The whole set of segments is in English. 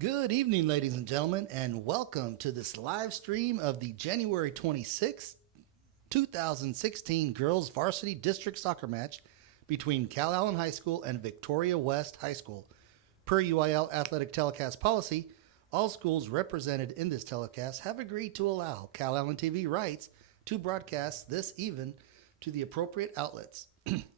Good evening, ladies and gentlemen, and welcome to this live stream of the January 26th, 2016 Girls Varsity District Soccer Match between Calallen High School and Victoria West High School. Per UIL Athletic Telecast policy, all schools represented in this telecast have agreed to allow Calallen TV rights to broadcast this event to the appropriate outlets.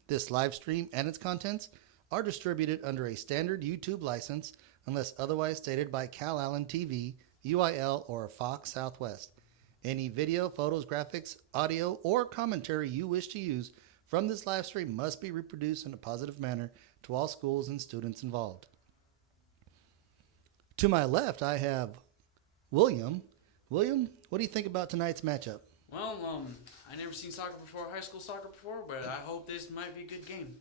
This live stream and its contents are distributed under a standard YouTube license unless otherwise stated by Calallen TV, UIL, or Fox Southwest. Any video, photos, graphics, audio, or commentary you wish to use from this live stream must be reproduced in a positive manner to all schools and students involved. To my left, I have William. William, what do you think about tonight's matchup? Well, I never seen soccer before, high school soccer before, but I hope this might be a good game.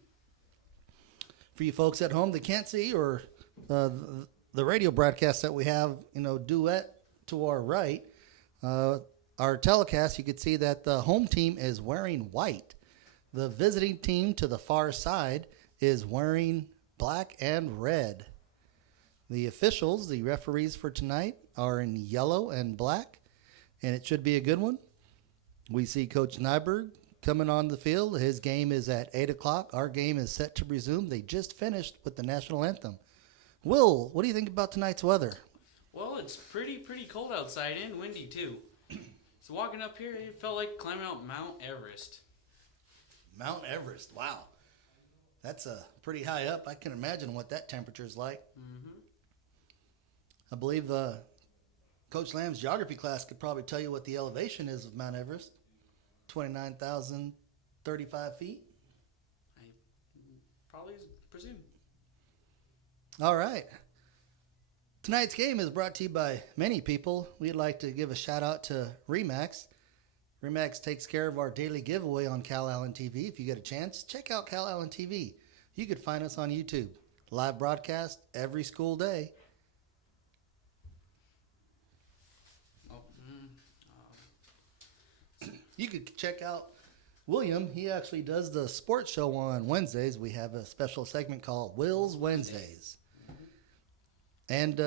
For you folks at home that can't see, or the radio broadcast that we have, duet to our right, our telecast, you could see that the home team is wearing white. The visiting team to the far side is wearing black and red. The officials, the referees for tonight, are in yellow and black, and it should be a good one. We see Coach Nyberg coming on the field. His game is at 8 o'clock. Our game is set to resume. They just finished with the national anthem. Will, what do you think about tonight's weather? Well, it's pretty cold outside and windy, too. So walking up here, it felt like climbing out Mount Everest. Mount Everest, wow. That's pretty high up. I can imagine what that temperature is like. Mm-hmm. I believe Coach Lamb's geography class could probably tell you what the elevation is of Mount Everest. 29,035 feet. I probably presume. All right. Tonight's game is brought to you by many people. We'd like to give a shout out to Remax. Remax takes care of our daily giveaway on Calallen TV. If you get a chance, check out Calallen TV. You could find us on YouTube. Live broadcast every school day. You could check out William. He actually does the sports show on Wednesdays. We have a special segment called Will's Wednesdays. And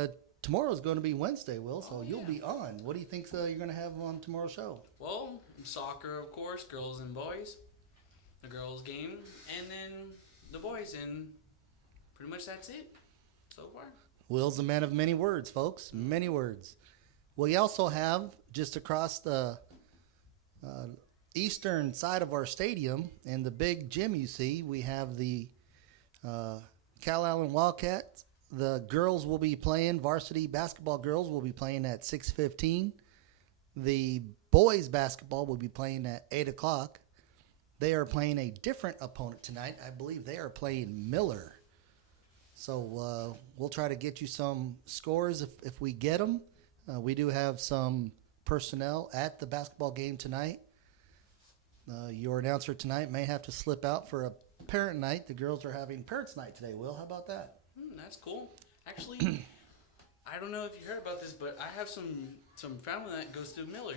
tomorrow's going to be Wednesday, Will, so you'll be on. What do you think you're going to have on tomorrow's show? Well, soccer, of course, girls and boys. The girls' game, and then the boys, and pretty much that's it so far. Will's a man of many words, folks. Many words. We also have, just across the eastern side of our stadium, in the big gym you see, we have the Calallen Wildcats. The girls will be playing, varsity basketball girls will be playing at 6:15. The boys basketball will be playing at 8 o'clock. They are playing a different opponent tonight. I believe they are playing Miller. So we'll try to get you some scores if we get them. We do have some personnel at the basketball game tonight. Your announcer tonight may have to slip out for a parent night. The girls are having parents' night today, Will. How about that? That's cool. Actually, I don't know if you heard about this, but I have some family that goes to Miller.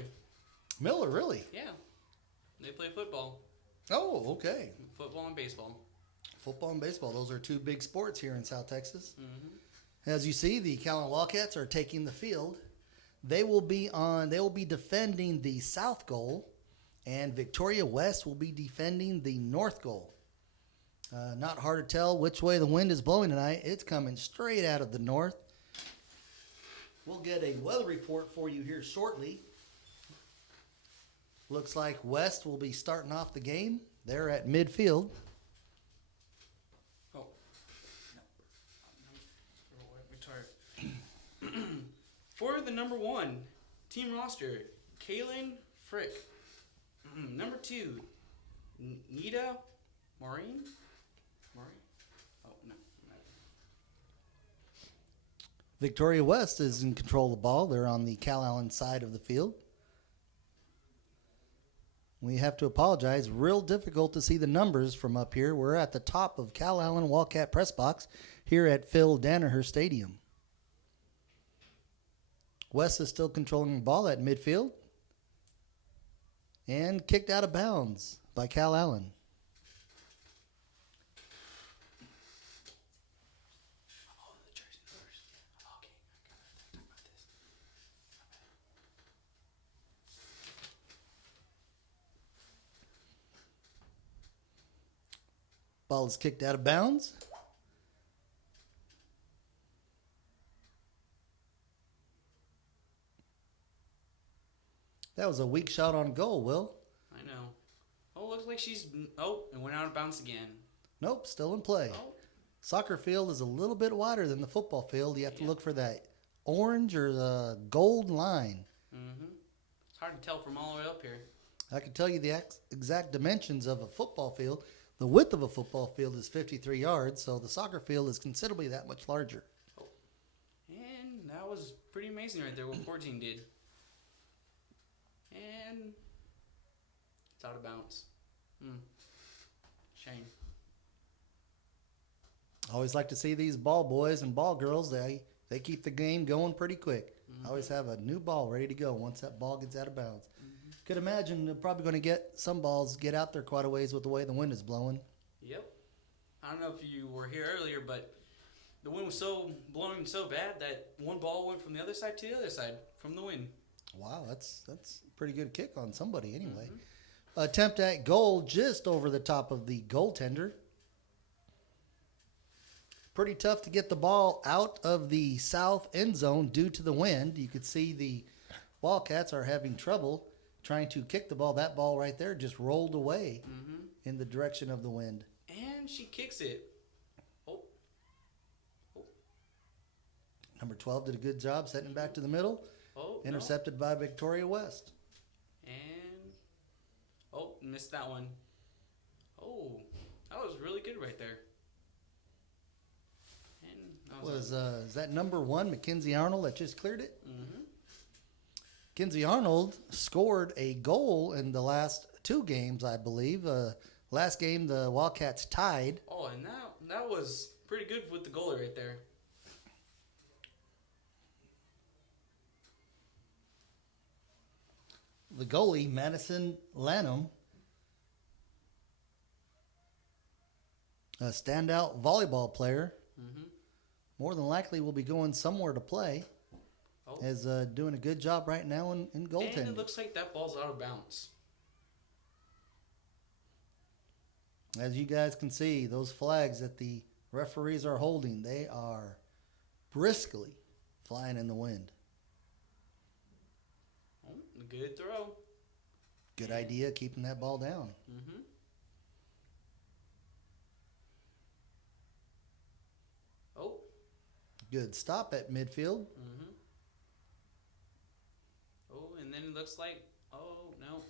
Miller, really? Yeah. They play football. Oh, okay. Football and baseball. Football and baseball. Those are two big sports here in South Texas. Mm-hmm. As you see, the Calallen Wildcats are taking the field. They will be defending the south goal, and Victoria West will be defending the north goal. Not hard to tell which way the wind is blowing tonight. It's coming straight out of the north. We'll get a weather report for you here shortly. Looks like West will be starting off the game. They're at midfield. Oh. No. For the number 1 team roster, Kaylin Frick. Number 2, Nita Maureen. Oh, no. Victoria West is in control of the ball. They're on the Calallen side of the field. We have to apologize. Real difficult to see the numbers from up here. We're at the top of Calallen Wildcat Press Box here at Phil Danaher Stadium. West is still controlling the ball at midfield and kicked out of bounds by Calallen. Ball is kicked out of bounds. That was a weak shot on goal, Will. I know. Oh, looks like she's... Oh, and went out of bounds again. Nope, still in play. Oh. Soccer field is a little bit wider than the football field. You have to look for that orange or the gold line. Mm-hmm. It's hard to tell from all the way up here. I can tell you the exact dimensions of a football field. The width of a football field is 53 yards, so the soccer field is considerably that much larger. Oh. And that was pretty amazing right there what 14 did. And it's out of bounds. Shame. I always like to see these ball boys and ball girls. They keep the game going pretty quick. I always have a new ball ready to go once that ball gets out of bounds. Could imagine they're probably going to get some balls get out there quite a ways with the way the wind is blowing. Yep. I don't know if you were here earlier, but the wind was blowing so bad that one ball went from the other side to the other side from the wind. Wow, that's a pretty good kick on somebody anyway. Attempt at goal just over the top of the goaltender. Pretty tough to get the ball out of the south end zone due to the wind. You could see the Wildcats are having trouble trying to kick the ball. That ball right there just rolled away in the direction of the wind. And she kicks it. Oh. Number 12 did a good job setting back to the middle. Oh, Intercepted by Victoria West. And, missed that one. Oh, that was really good right there. And that was Is that number 1, Mackenzie Arnold, that just cleared it? Mackenzie Arnold scored a goal in the last 2 games, I believe. Last game, the Wildcats tied. Oh, and that was pretty good with the goalie right there. The goalie, Madison Lanham, a standout volleyball player, more than likely will be going somewhere to play. Is doing a good job right now in goaltending. And it looks like that ball's out of bounds. As you guys can see, those flags that the referees are holding, they are briskly flying in the wind. Oh, a good throw. Good idea, keeping that ball down. Oh. Good stop at midfield. Oh, and then it looks like, oh, no.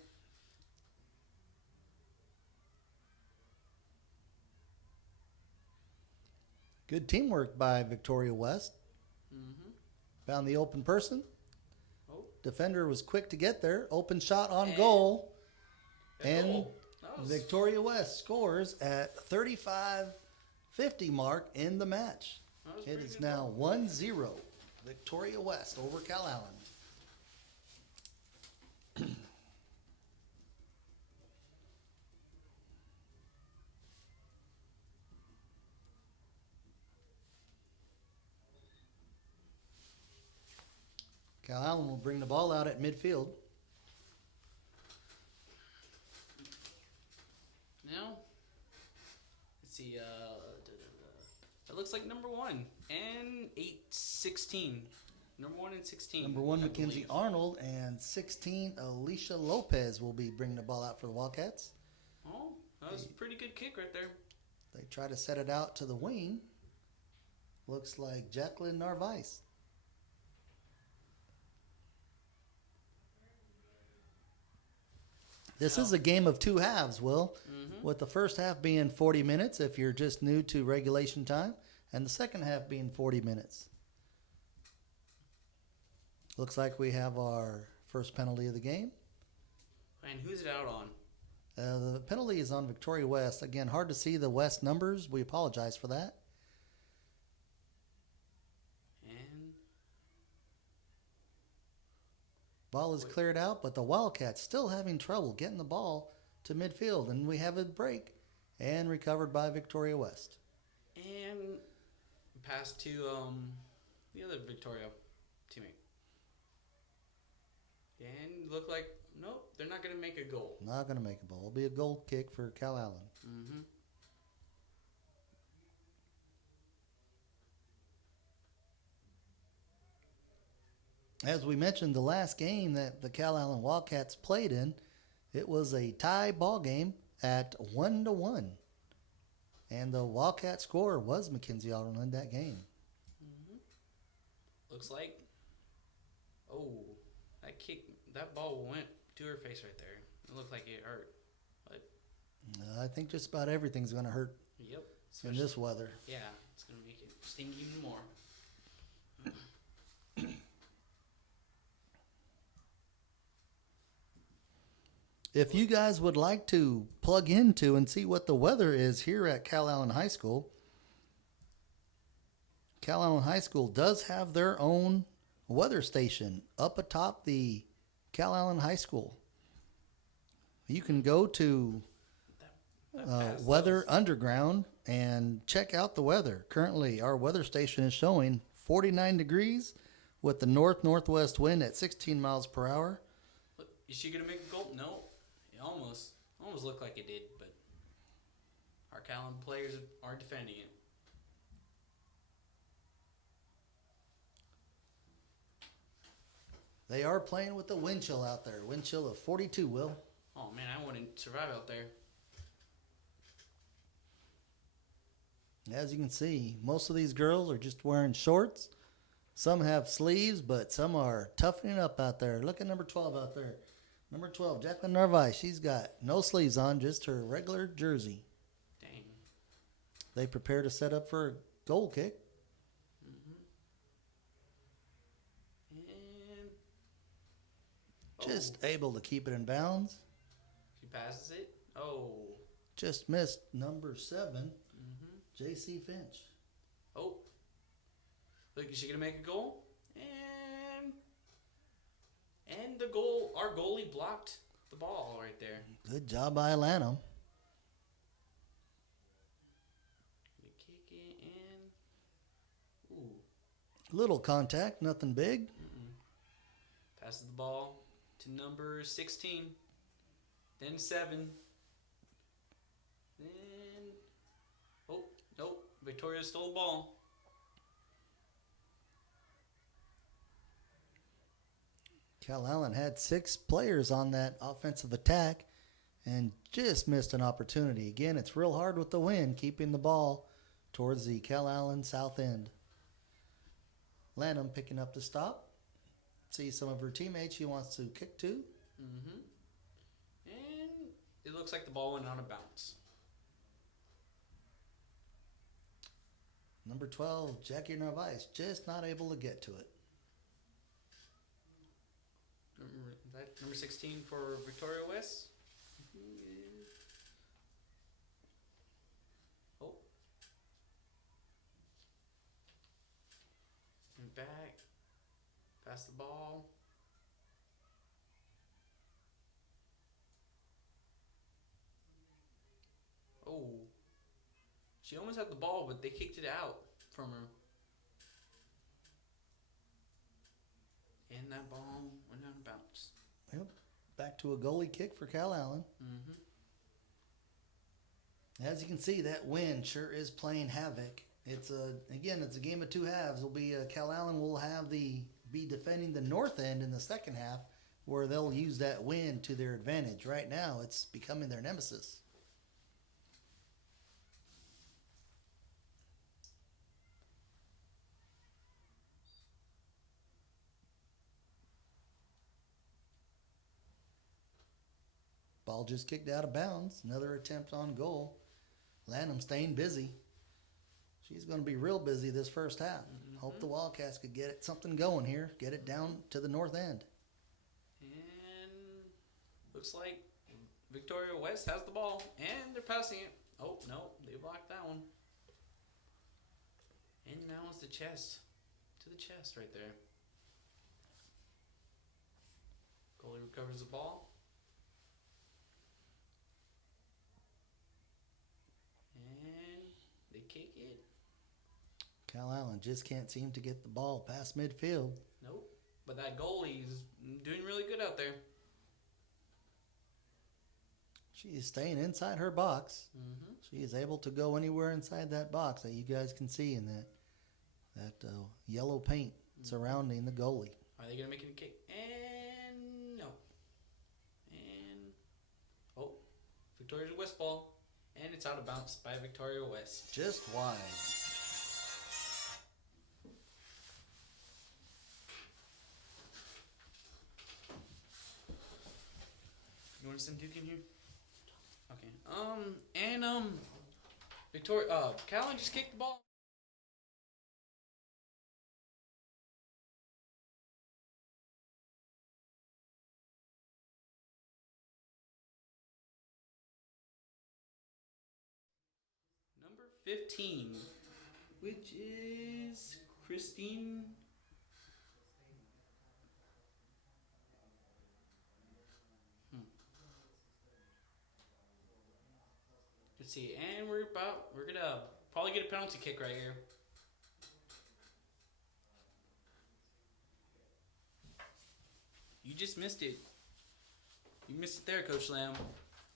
Good teamwork by Victoria West. Found the open person. Oh. Defender was quick to get there. Open shot on goal. And Victoria West scores at 35-50 mark in the match. It is now 1-0. Victoria West over Calallen. Calallen will bring the ball out at midfield. Now, let's see. It looks like number 1 and 16. Number 1 and 16. Number 1, I Mackenzie believe. Arnold, and 16, Alicia Lopez will be bringing the ball out for the Wildcats. Oh, that was a pretty good kick right there. They try to set it out to the wing. Looks like Jacqueline Narvaez. This is a game of 2 halves, Will, with the first half being 40 minutes if you're just new to regulation time, and the second half being 40 minutes. Looks like we have our first penalty of the game. And who's it out on? The penalty is on Victoria West. Again, hard to see the West numbers. We apologize for that. And Ball is cleared out, but the Wildcats still having trouble getting the ball to midfield. And we have a break and recovered by Victoria West. And pass to the other Victoria teammate. And look like, nope, they're not going to make a goal. Not going to make a goal. It'll be a goal kick for Calallen. As we mentioned, the last game that the Calallen Wildcats played in, it was a tie ball game at 1-1. And the Wildcat scorer was Mackenzie Alderman in that game. Looks like, that ball went to her face right there. It looked like it hurt. But I think just about everything's going to hurt yep, in this weather. yeah, it's gonna make it sting even more. If you guys would like to plug into and see what the weather is here at Calallen High School, Calallen High School does have their own weather station up atop the Calallen High School. You can go to Weather Underground and check out the weather. Currently, our weather station is showing 49 degrees with the north-northwest wind at 16 miles per hour. Look, is she gonna make a goal? No, it almost looked like it did, but our Calallen players are defending it. They are playing with the wind chill out there. Wind chill of 42, Will. Oh man, I wouldn't survive out there. As you can see, most of these girls are just wearing shorts. Some have sleeves, but some are toughening up out there. Look at number 12 out there. Number 12, Jacqueline Narvaez. She's got no sleeves on, just her regular jersey. Dang. They prepare to set up for a goal kick. And Just able to keep it in bounds. she passes it. Oh. Just missed number 7, J.C. Finch. Oh. Look, is she gonna make a goal? And the goal, our goalie blocked the ball right there. Good job by Atlanta. Gonna kick it and Little contact, nothing big. passes the ball to number 16, then 7, then nope, Victoria stole the ball. Calallen had 6 players on that offensive attack and just missed an opportunity. Again, it's real hard with the wind, keeping the ball towards the Calallen south end. Lanham picking up the stop. See some of her teammates she wants to kick to. And it looks like the ball went out of bounds. Number 12, Jackie Narvaez, just not able to get to it. Number 16 for Victoria West. Oh. And back. Pass the ball. Oh. She almost had the ball, but they kicked it out from her. And that ball went out of bounds. Yep. Back to a goalie kick for Calallen. As you can see, that wind sure is playing havoc. It's a game of 2 halves. It'll be Calallen will be defending the north end in the second half, where they'll use that wind to their advantage. Right now, it's becoming their nemesis. Ball just kicked out of bounds. Another attempt on goal. Lanham staying busy. She's going to be real busy this first half. Hope the Wildcats could get something going here. Get it down to the north end. And looks like Victoria West has the ball, and they're passing it. Oh, no, they blocked that one. And now it's the chest. To the chest right there. Goalie recovers the ball. Kick it. Calallen just can't seem to get the ball past midfield. Nope. But that goalie is doing really good out there. She is staying inside her box. She is able to go anywhere inside that box that you guys can see in that yellow paint surrounding the goalie. Are they gonna make it a kick? And no. And oh, Victoria West ball, and it's out of bounds by Victoria West. Just wide. You want to send Duke in here? Okay. Victoria. Calallen just kicked the ball. Number 15, which is Christine. Let's see, and we're gonna probably get a penalty kick right here. You just missed it. You missed it there, Coach Lamb.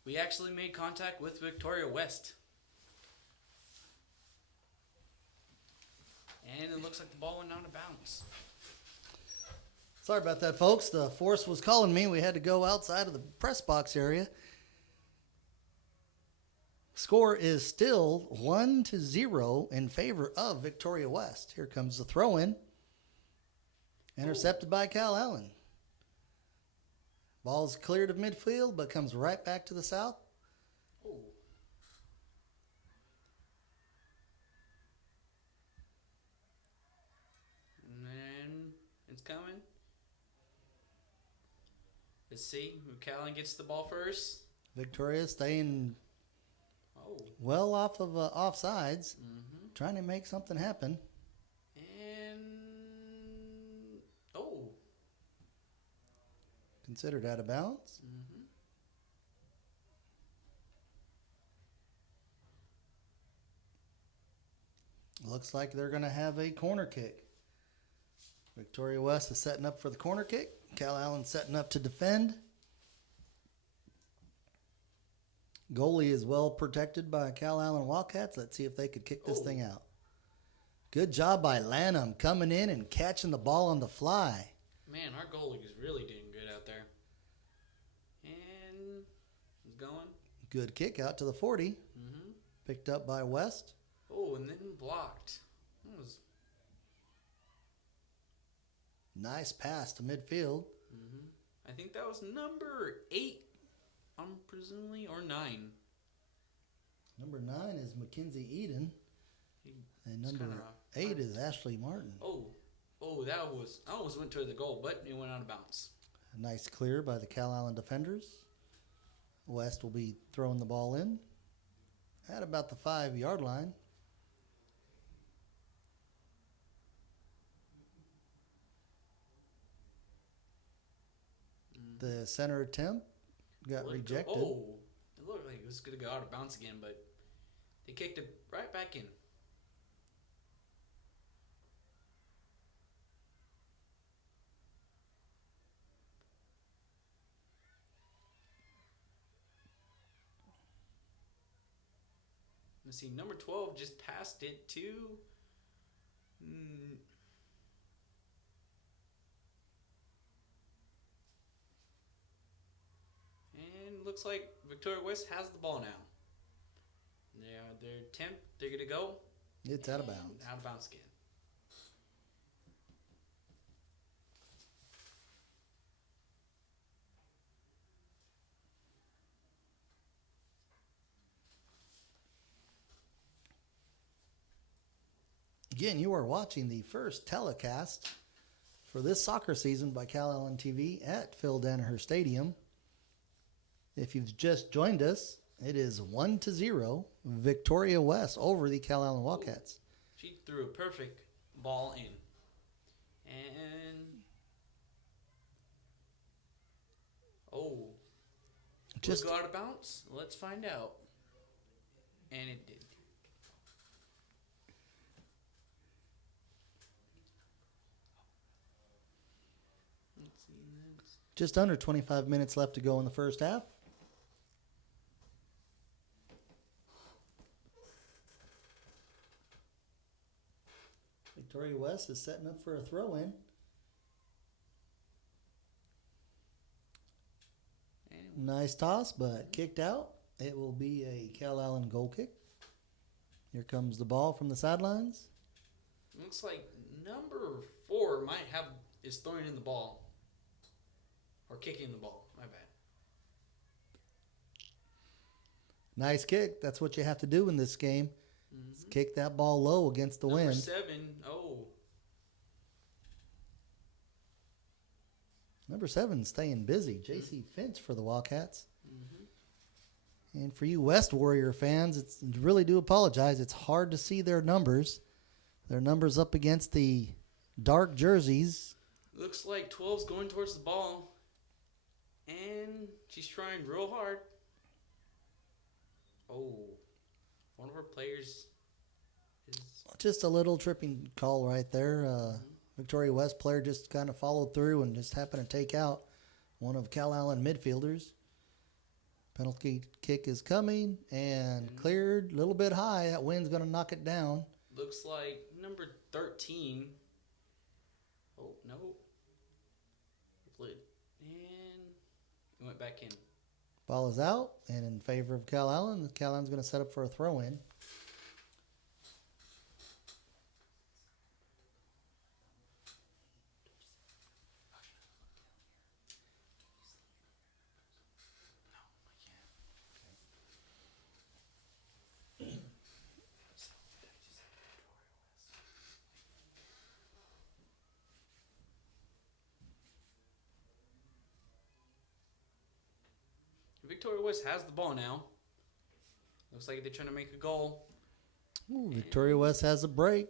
We actually made contact with Victoria West. And it looks like the ball went out of bounds. Sorry about that, folks. The force was calling me. We had to go outside of the press box area. Score is still 1-0 in favor of Victoria West. Here comes the throw-in. Intercepted by Calallen. Ball's cleared of midfield, but comes right back to the south. Oh. And then it's coming. Let's see. Calallen gets the ball first. Victoria staying well off of offsides, trying to make something happen. And considered out of bounds. Looks like they're going to have a corner kick. Victoria West is setting up for the corner kick. Calallen setting up to defend. Goalie is well protected by Calallen Wildcats. Let's see if they could kick this thing out. Good job by Lanham coming in and catching the ball on the fly. Man, our goalie is really doing good out there. And he's going. Good kick out to the 40. Picked up by West. Oh, and then blocked. That was nice pass to midfield. I think that was number 8. Presumably, or 9. Number 9 is Mackenzie Eden. And number 8 is Ashley Martin. That almost went to the goal, but it went out of bounds. A nice clear by the Calallen defenders. West will be throwing the ball in at about the 5-yard line. The center attempt got rejected. It looked like it was going to go out of bounds again, but they kicked it right back in. Let's see, number 12 just passed it to... And looks like Victoria West has the ball now. They're going to go. It's out of bounds. Out of bounds again. Again, you are watching the first telecast for this soccer season by Calallen TV at Phil Danaher Stadium. If you've just joined us, it is 1-0 Victoria West over the Calallen Wildcats. She threw a perfect ball in. And... just go out of bounds? Let's find out. And it did. Let's see next. Just under 25 minutes left to go in the first half. Victoria West is setting up for a throw-in. Nice toss, but kicked out. It will be a Calallen goal kick. Here comes the ball from the sidelines. Looks like number 4 is throwing in the ball. Or kicking the ball. My bad. Nice kick. That's what you have to do in this game. Mm-hmm. Kick that ball low against the Number wind. 7. Oh. Number 7 staying busy. J.C. Finch for the Wildcats. Mm-hmm. And for you West Warrior fans, really do apologize. It's hard to see their numbers. Their numbers up against the dark jerseys. Looks like 12's going towards the ball. And she's trying real hard. Oh. One of her players is... Just a little tripping call right there. Victoria West player just kind of followed through and just happened to take out one of Calallen midfielders. Penalty kick is coming and cleared a little bit high. That wind's going to knock it down. Looks like number 13. Oh, no. And it went back in. Ball is out and in favor of Calallen. Calallen's going to set up for a throw-in. Victoria West has the ball now. Looks like they're trying to make a goal. Ooh, Victoria West has a break,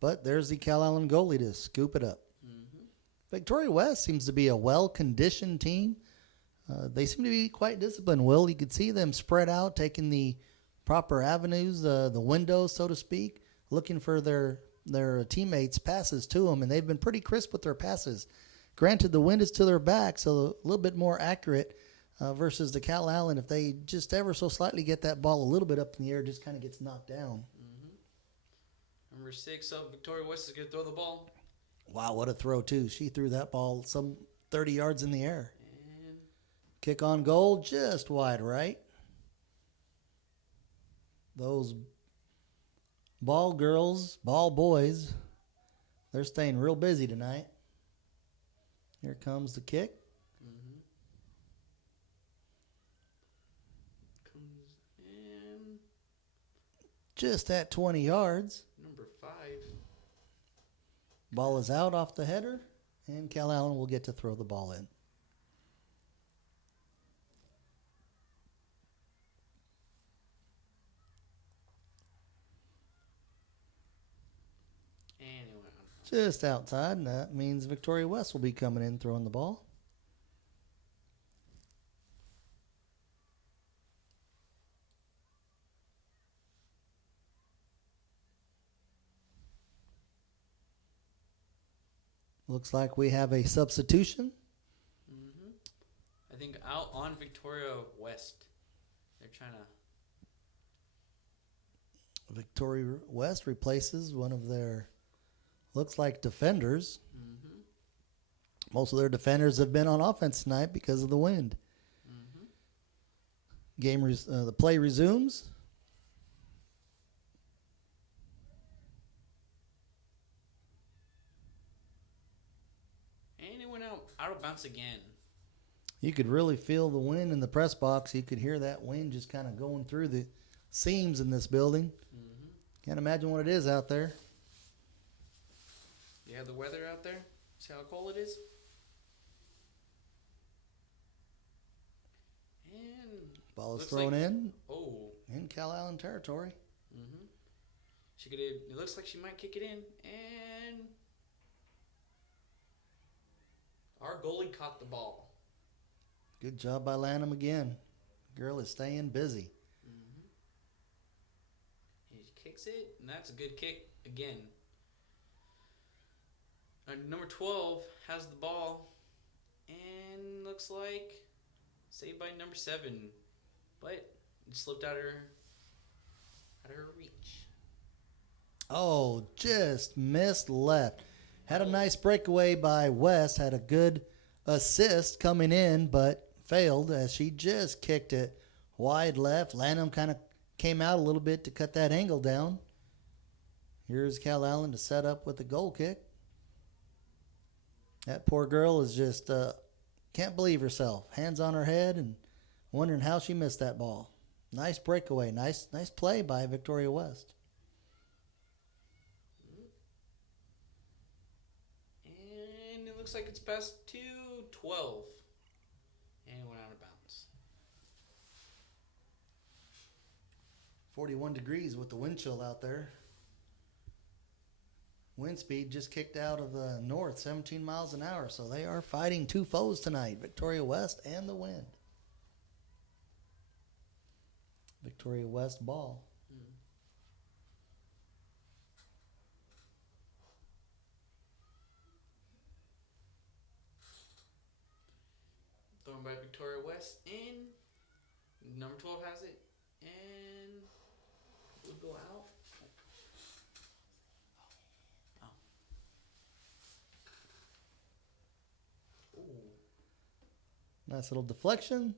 but there's the Calallen goalie to scoop it up. Mm-hmm. Victoria West seems to be a well-conditioned team. They seem to be quite disciplined, Will. You could see them spread out, taking the proper avenues, the windows, so to speak, looking for their teammates' passes to them, and they've been pretty crisp with their passes. Granted, the wind is to their back, so a little bit more accurate versus the Calallen. If they just ever so slightly get that ball a little bit up in the air, it just kind of gets knocked down. Mm-hmm. Number 6 up, Victoria West is going to throw the ball. Wow, what a throw, too. She threw that ball some 30 yards in the air. And Kick on goal, just wide right. Those ball girls, ball boys, they're staying real busy tonight. Here comes the kick. comes in Just at 20 yards. number 5. Ball is out off the header, and Calallen will get to throw the ball in. And it went on. Just outside, and that means Victoria West will be coming in throwing the ball. Looks like we have a substitution. Mm-hmm. I think out on Victoria West. They're trying to... Victoria West replaces one of their, looks like, defenders. Mm-hmm. Most of their defenders have been on offense tonight because of the wind. Mm-hmm. The play resumes. And it went out of bounds again. You could really feel the wind in the press box. You could hear that wind just kind of going through the seams in this building. Mm-hmm. Can't imagine what it is out there. You have the weather out there? See how cold it is? And Ball is looks thrown like- in oh. Calallen territory. Mm-hmm. It looks like she might kick it in, and our goalie caught the ball. Good job by Lanham again. Girl is staying busy. Mm-hmm. And she kicks it, and that's a good kick again. Number 12 has the ball, and looks like saved by number 7, but it slipped out of her reach. Oh, just missed left. Had a nice breakaway by West. Had a good assist coming in, but failed as she just kicked it wide left. Lanham kind of came out a little bit to cut that angle down. Here's Calallen to set up with the goal kick. That poor girl is just can't believe herself. Hands on her head and wondering how she missed that ball. Nice breakaway. Nice play by Victoria West. And it looks like it's past 2:12. And it went out of bounds. 41 degrees with the wind chill out there. Wind speed just kicked out of the north, 17 miles an hour. So they are fighting two foes tonight, Victoria West and the wind. Victoria West ball. Thrown by Victoria West, and number 12 has it, and it will go out. Oh. Ooh. Nice little deflection.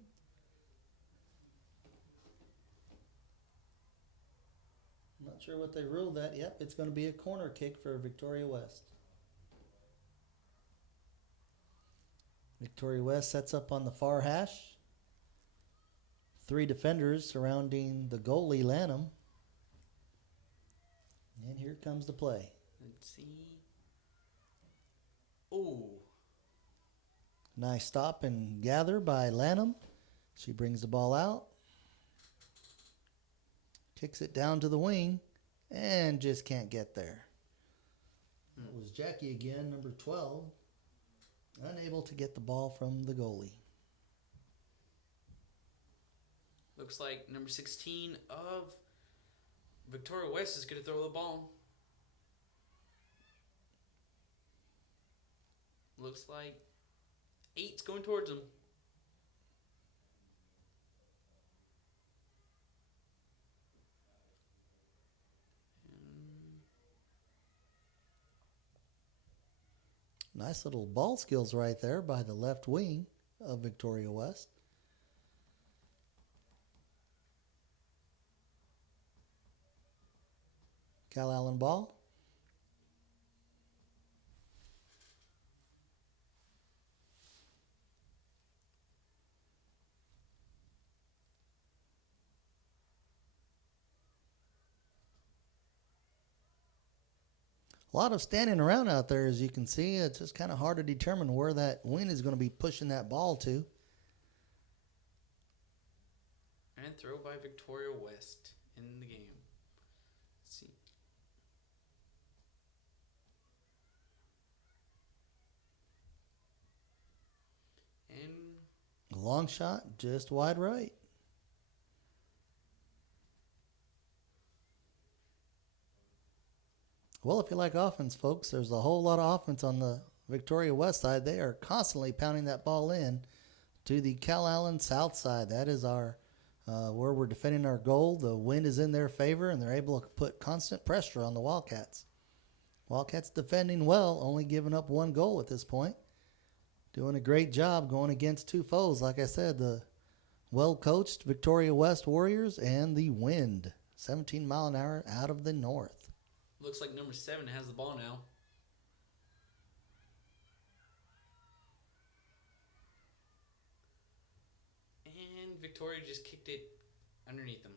Not sure what they ruled that. Yep, it's going to be a corner kick for Victoria West. Victoria West sets up on the far hash. 3 defenders surrounding the goalie, Lanham. And here comes the play. Let's see. Oh. Nice stop and gather by Lanham. She brings the ball out. Kicks it down to the wing and just can't get there. It was Jackie again, number 12. Unable to get the ball from the goalie. Looks like number 16 of Victoria West is going to throw the ball. Looks like 8's going towards him. Nice little ball skills right there by the left wing of Victoria West. Calallen ball. A lot of standing around out there, as you can see. It's just kind of hard to determine where that wind is going to be pushing that ball to. And throw by Victoria West in the game. Let's see. And A long shot, just wide right. Well, if you like offense, folks, there's a whole lot of offense on the Victoria West side. They are constantly pounding that ball in to the Calallen South side. That is our where we're defending our goal. The wind is in their favor, and they're able to put constant pressure on the Wildcats. Wildcats defending well, only giving up 1 goal at this point. Doing a great job going against 2 foes. Like I said, the well-coached Victoria West Warriors and the wind, 17 mile an hour out of the north. looks like number 7 has the ball now. And Victoria just kicked it underneath them.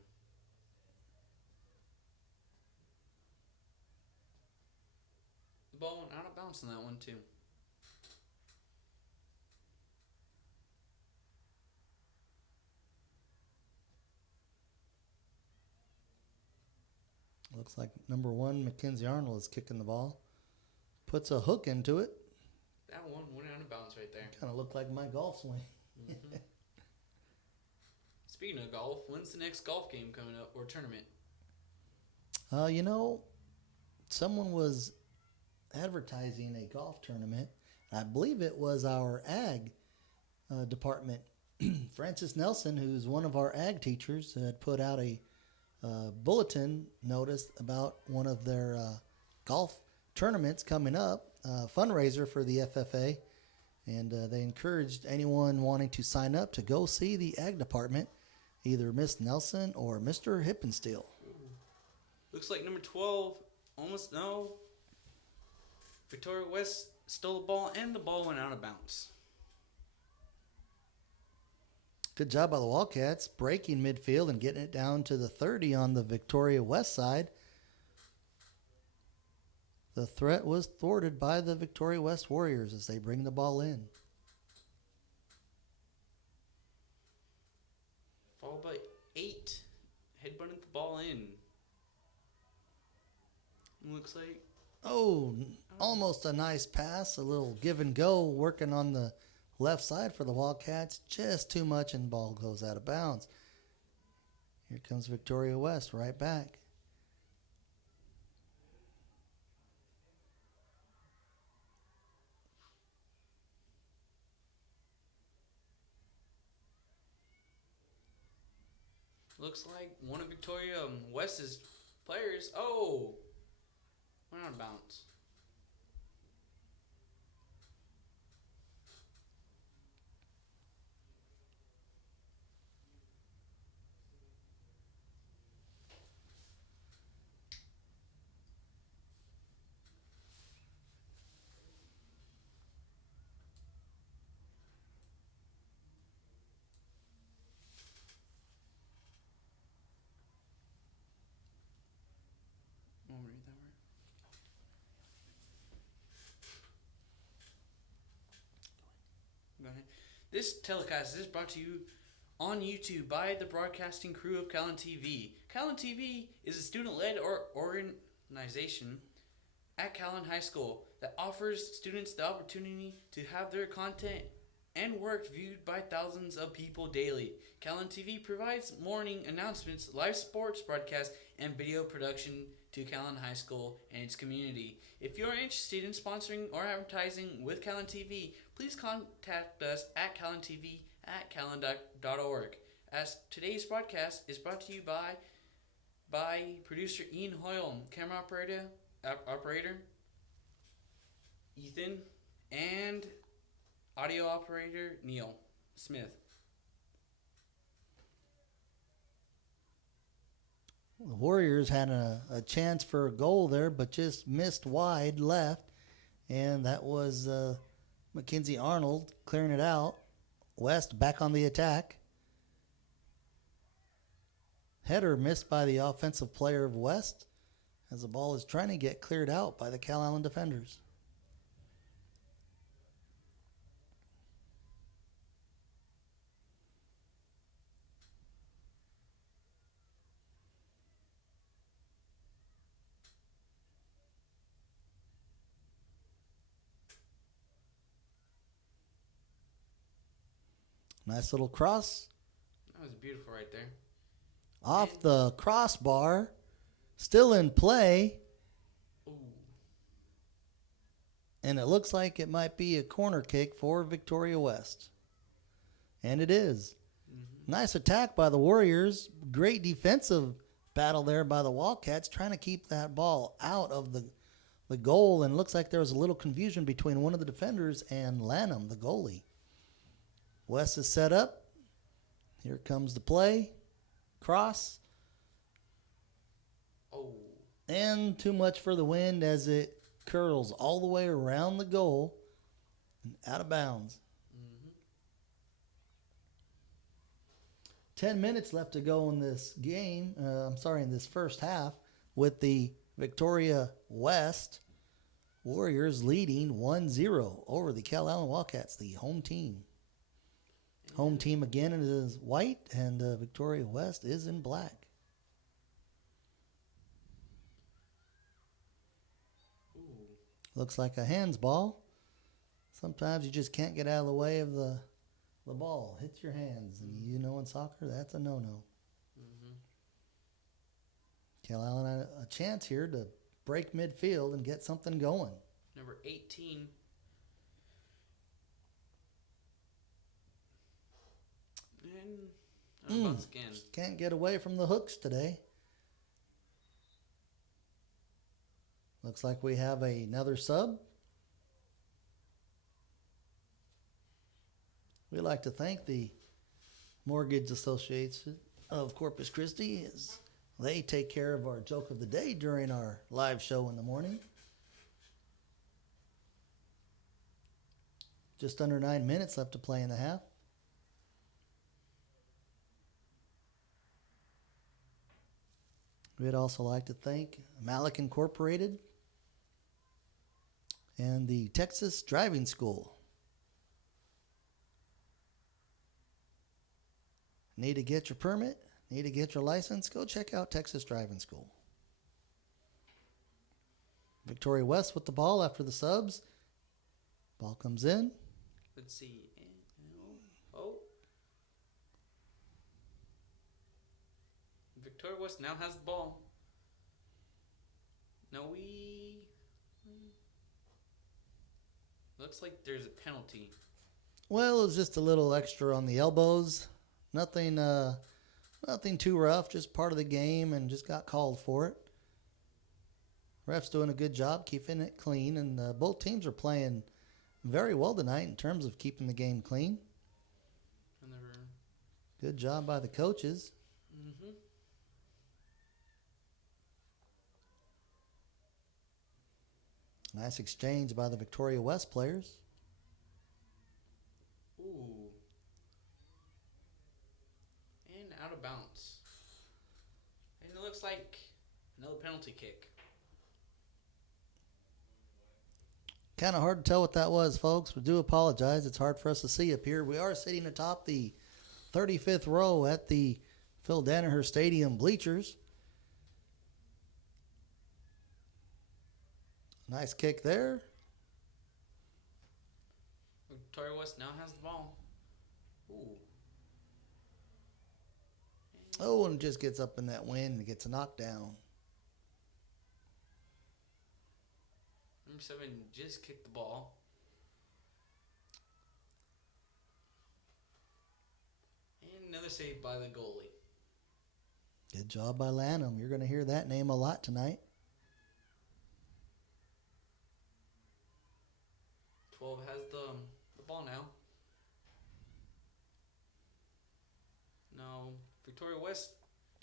The ball went out of bounds on that one too. Looks like number 1, Mackenzie Arnold, is kicking the ball. Puts a hook into it. That one went out of bounds right there. Kind of looked like my golf swing. Mm-hmm. Speaking of golf, when's the next golf game coming up or tournament? You know, someone was advertising a golf tournament. I believe it was our ag department. Francis Nelson, who's one of our ag teachers, had put out a bulletin notice about one of their golf tournaments coming up, fundraiser for the FFA. And they encouraged anyone wanting to sign up to go see the ag department, either Miss Nelson or Mr. Hippensteel. Looks like number 12, almost no. Victoria West stole the ball, and the ball went out of bounds. Good job by the Wildcats, breaking midfield and getting it down to the 30 on the Victoria West side. The threat was thwarted by the Victoria West Warriors as they bring the ball in. Followed by 8, headbutting the ball in. Looks like... Almost a nice pass, a little give and go, working on the left side for the Wildcats. Just too much and ball goes out of bounds. Here comes Victoria West right back. Looks like one of Victoria West's players, went out of bounds. I'll read that word. Go ahead. This telecast is brought to you on YouTube by the broadcasting crew of Calallen TV. Calallen TV is a student-led organization at Calallen High School that offers students the opportunity to have their content and work viewed by thousands of people daily. Calallen TV provides morning announcements, live sports broadcasts, and video production to Calallen High School and its community. If you're interested in sponsoring or advertising with Calallen TV, please contact us at CalallenTV@callen.org. As today's broadcast is brought to you by producer Ian Hoyle, camera operator Ethan, and audio operator Neil Smith. The Warriors had a chance for a goal there, but just missed wide left. And that was Mackenzie Arnold clearing it out. West back on the attack. Header missed by the offensive player of West as the ball is trying to get cleared out by the Calallen defenders. Nice little cross. That was beautiful right there. Off the crossbar. Still in play. Ooh. And it looks like it might be a corner kick for Victoria West. And it is. Mm-hmm. Nice attack by the Warriors. Great defensive battle there by the Wildcats, trying to keep that ball out of the goal. And it looks like there was a little confusion between one of the defenders and Lanham, the goalie. West is set up. Here comes the play. Cross. Oh. And too much for the wind as it curls all the way around the goal and out of bounds. Mm-hmm. 10 minutes left to go in this game. In this first half, with the Victoria West Warriors leading 1-0 over the Calallen Wildcats, the home team. Home team again is white, and Victoria West is in black. Ooh. Looks like a hands ball. Sometimes you just can't get out of the way of the ball. Hits your hands, and you know in soccer that's a no-no. Mm-hmm. Calallen had a chance here to break midfield and get something going. Number 18. And once again. Can't get away from the hooks today. Looks like we have another sub. We'd like to thank the Mortgage Association of Corpus Christi as they take care of our joke of the day during our live show in the morning. Just under 9 minutes left to play in the half. We'd also like to thank Malik Incorporated and the Texas Driving School. Need to get your permit? Need to get your license? Go check out Texas Driving School. Victoria West with the ball after the subs. Ball comes in. Let's see. Oh. Victoria West now has the ball. No, looks like there's a penalty. Well, it was just a little extra on the elbows. Nothing too rough, just part of the game, and just got called for it. Ref's doing a good job keeping it clean, and both teams are playing very well tonight in terms of keeping the game clean. Good job by the coaches. Mm-hmm. Nice exchange by the Victoria West players. Ooh. And out of bounds. And it looks like another penalty kick. Kind of hard to tell what that was, folks. We do apologize. It's hard for us to see up here. We are sitting atop the 35th row at the Phil Danaher Stadium bleachers. Nice kick there. Victoria West now has the ball. Ooh. Oh, and just gets up in that wind and gets a knockdown. Number 7 just kicked the ball. And another save by the goalie. Good job by Lanham. You're going to hear that name a lot tonight. 12 has the ball now. No, Victoria West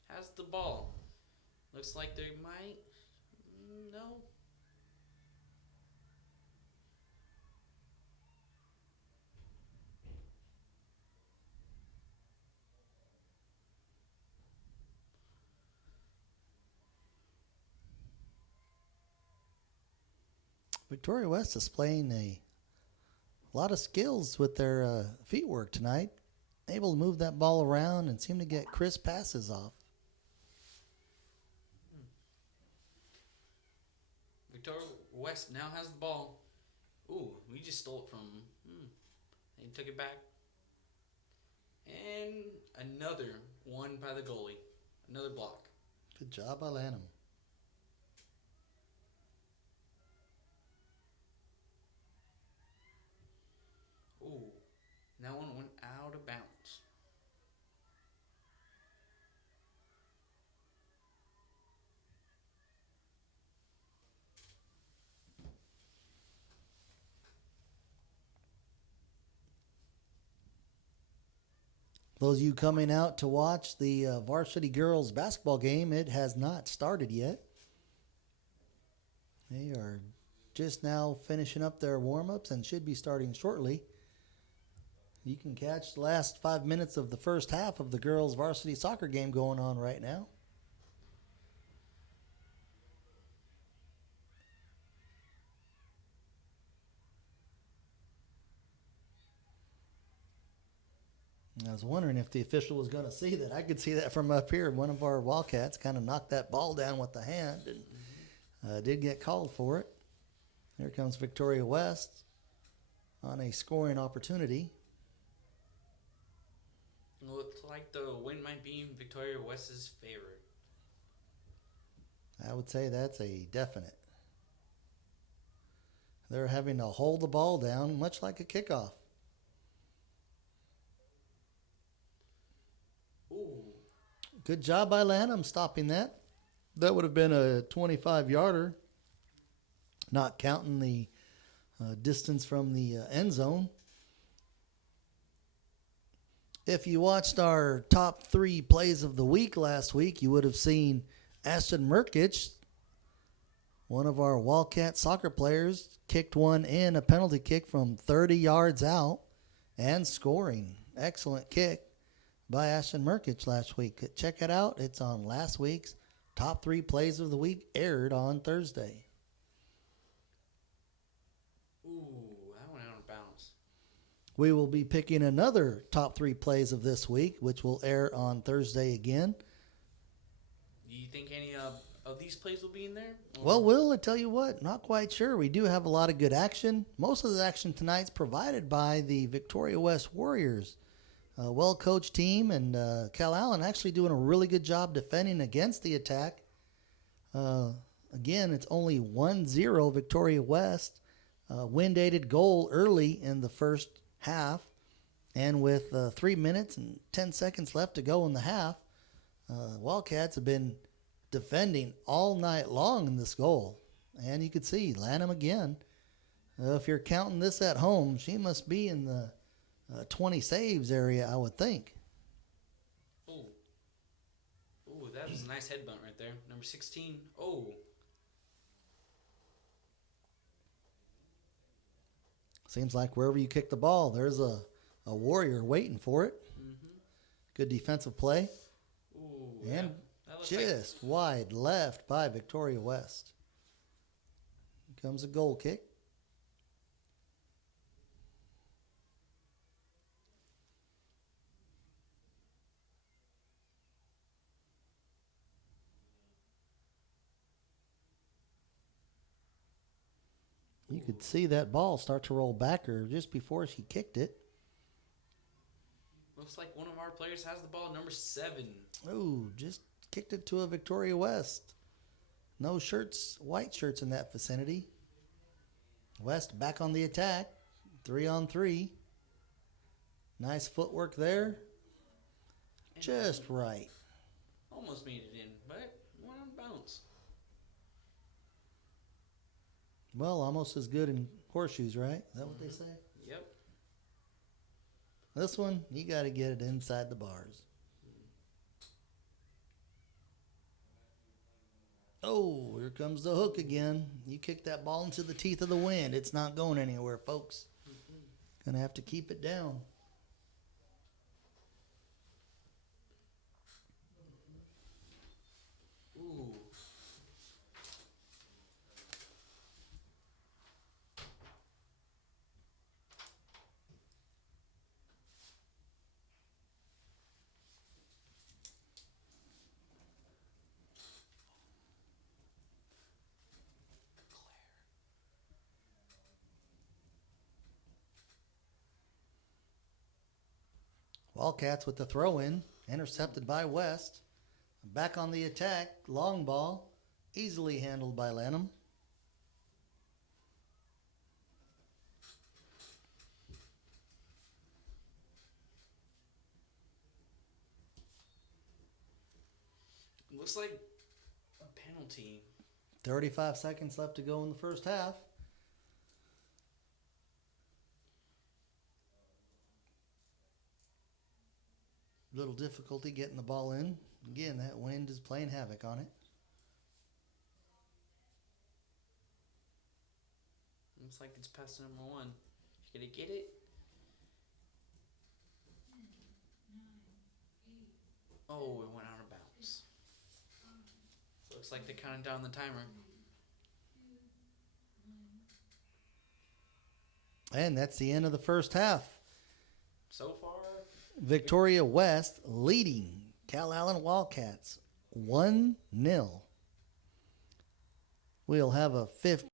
has the ball. Looks like they might. No. Victoria West displaying a lot of skills with their feet work tonight. Able to move that ball around and seem to get crisp passes off. Victoria West now has the ball. Ooh, we just stole it from. They took it back. And another one by the goalie. Another block. Good job by Lanham. Ooh, that one went out of bounds. Those of you coming out to watch the varsity girls basketball game, it has not started yet. They are just now finishing up their warm-ups and should be starting shortly. You can catch the last 5 minutes of the first half of the girls varsity soccer game going on right now. I was wondering if the official was going to see that. I could see that from up here. One of our Wildcats kind of knocked that ball down with the hand and did get called for it. Here comes Victoria West on a scoring opportunity. Looks like the win might be in Victoria West's favor. I would say that's a definite. They're having to hold the ball down, much like a kickoff. Ooh. Good job by Lanham stopping that. That would have been a 25-yarder, not counting the distance from the end zone. If you watched our top 3 plays of the week last week, you would have seen Ashton Merkich, one of our Wildcat soccer players, kicked one in, a penalty kick from 30 yards out, and scoring. Excellent kick by Ashton Merkich last week. Check it out. It's on last week's top 3 plays of the week, aired on Thursday. Ooh, that went out of bounds. We will be picking another top 3 plays of this week, which will air on Thursday again. Do you think any of these plays will be in there? Or? Well, Will, I tell you what, not quite sure. We do have a lot of good action. Most of the action tonight's provided by the Victoria West Warriors. A well-coached team, and Calallen actually doing a really good job defending against the attack. Again, it's only 1-0 Victoria West. Wind-aided goal early in the first half, and with 3 minutes and 10 seconds left to go in the half, Wildcats have been defending all night long in this goal. And you could see Lanham again. If you're counting this at home, she must be in the 20 saves area, I would think. Ooh, that was a nice head bunt right there. Number 16. Oh. Seems like wherever you kick the ball, there's a warrior waiting for it. Mm-hmm. Good defensive play. Ooh, And that looks just wide left by Victoria West. Here comes a goal kick. You could see that ball start to roll back her just before she kicked it. Looks like one of our players has the ball, number 7. Ooh, just kicked it to a Victoria West. No shirts, white shirts in that vicinity. West back on the attack. 3-on-3. Nice footwork there. And Just right. almost made it in, but went on bounce. Well, almost as good in horseshoes, right? Is that what they say? Yep. This one, you got to get it inside the bars. Oh, here comes the hook again. You kick that ball into the teeth of the wind. It's not going anywhere, folks. Gonna have to keep it down. Ooh. Wildcats with the throw in, intercepted by West. Back on the attack, long ball, easily handled by Lanham. Looks like a penalty. 35 seconds left to go in the first half. Little difficulty getting the ball in. Again, that wind is playing havoc on it. Looks like it's past number 1. You gonna get it? Oh, it went out of bounds. Looks like they're counting down the timer. And that's the end of the first half. So far, Victoria West leading Calallen Wildcats 1-0. We'll have a fifth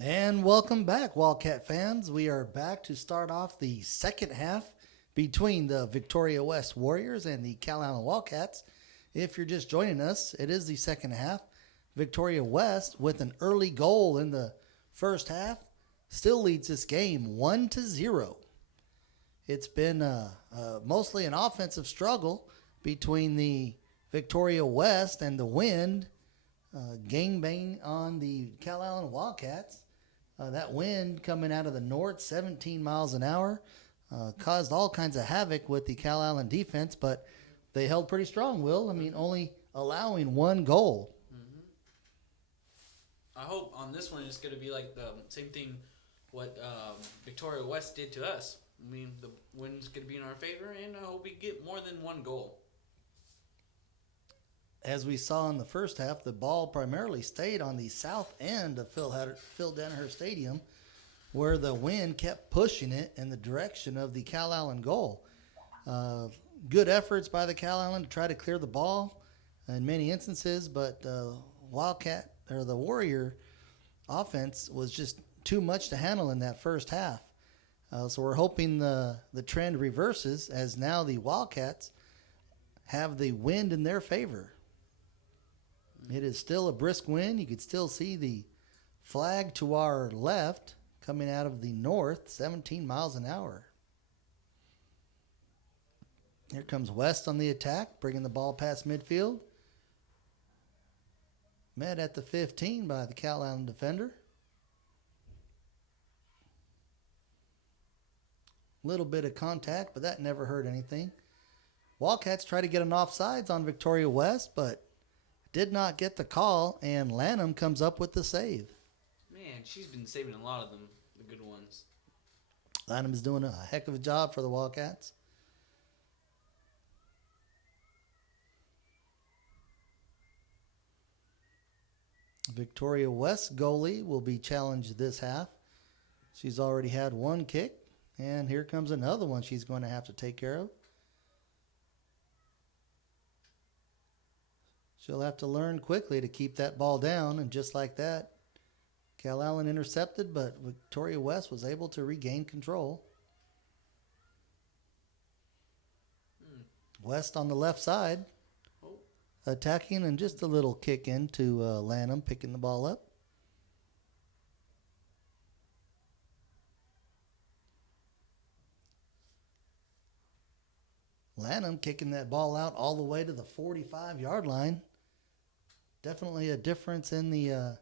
And welcome back, Wildcat fans. We are back to start off the second half between the Victoria West Warriors and the Calallen Wildcats. If you're just joining us, it is the second half. Victoria West, with an early goal in the first half, still leads this game 1-0. It's been mostly an offensive struggle between the Victoria West and the Wind. Gangbang on the Calallen Wildcats. That wind coming out of the north, 17 miles an hour, caused all kinds of havoc with the Calallen defense, but they held pretty strong, Will. I mean, only allowing one goal. Mm-hmm. I hope on this one it's going to be like the same thing what Victoria West did to us. I mean, the wind's going to be in our favor, and I hope we get more than one goal. As we saw in the first half, the ball primarily stayed on the south end of Phil Danaher Stadium, where the wind kept pushing it in the direction of the Calallen goal. Good efforts by the Calallen to try to clear the ball in many instances, but the Warrior offense was just too much to handle in that first half. So we're hoping the trend reverses as now the Wildcats have the wind in their favor. It is still a brisk wind. You could still see the flag to our left coming out of the north, 17 miles an hour. Here comes West on the attack, bringing the ball past midfield. Met at the 15 by the Calallen defender. Little bit of contact, but that never hurt anything. Wildcats try to get an offsides on Victoria West, but did not get the call, and Lanham comes up with the save. Man, she's been saving a lot of them, the good ones. Lanham is doing a heck of a job for the Wildcats. Victoria West goalie will be challenged this half. She's already had one kick, and here comes another one she's going to have to take care of. She'll have to learn quickly to keep that ball down, and just like that, Calallen intercepted, but Victoria West was able to regain control. West on the left side, attacking, and just a little kick into Lanham, picking the ball up. Lanham kicking that ball out all the way to the 45-yard line. Definitely a difference in the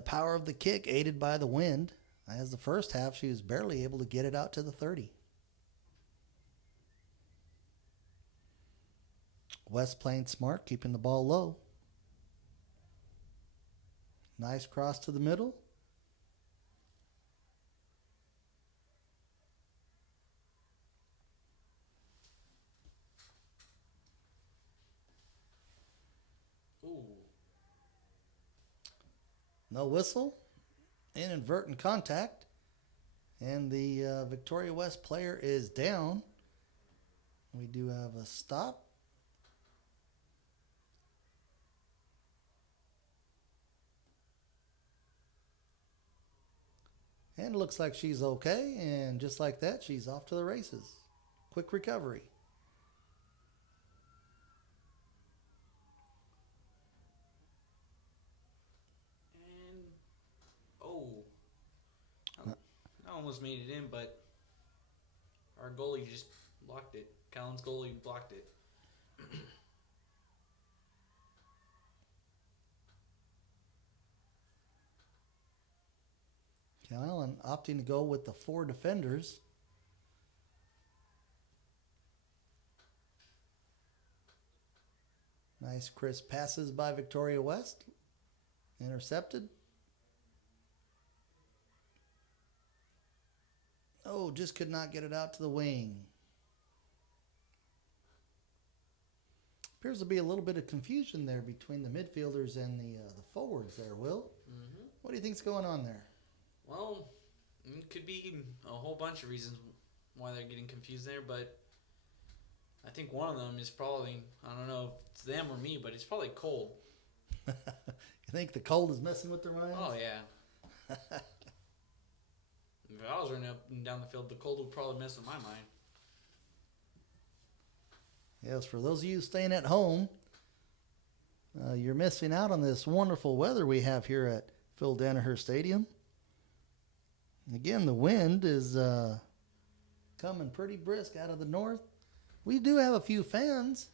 power of the kick, aided by the wind. As the first half, she was barely able to get it out to the 30. West playing smart, keeping the ball low. Nice cross to the middle. No whistle, inadvertent contact, and the Victoria West player is down. We do have a stop. And it looks like she's okay, and just like that, she's off to the races. Quick recovery. I almost made it in, but our goalie just blocked it. Callan's goalie blocked it. Calallen opting to go with the 4 defenders. Nice crisp passes by Victoria West. Intercepted. Oh, just could not get it out to the wing. Appears to be a little bit of confusion there between the midfielders and the forwards there, Will. Mm-hmm. What do you think's going on there? Well, it could be a whole bunch of reasons why they're getting confused there, but I think one of them is probably, I don't know if it's them or me, but it's probably cold. You think the cold is messing with their minds? Oh, yeah. If I was running up and down the field, the cold would probably mess with my mind. Yes, for those of you staying at home, you're missing out on this wonderful weather we have here at Phil Danaher Stadium. Again, the wind is coming pretty brisk out of the north. We do have a few fans.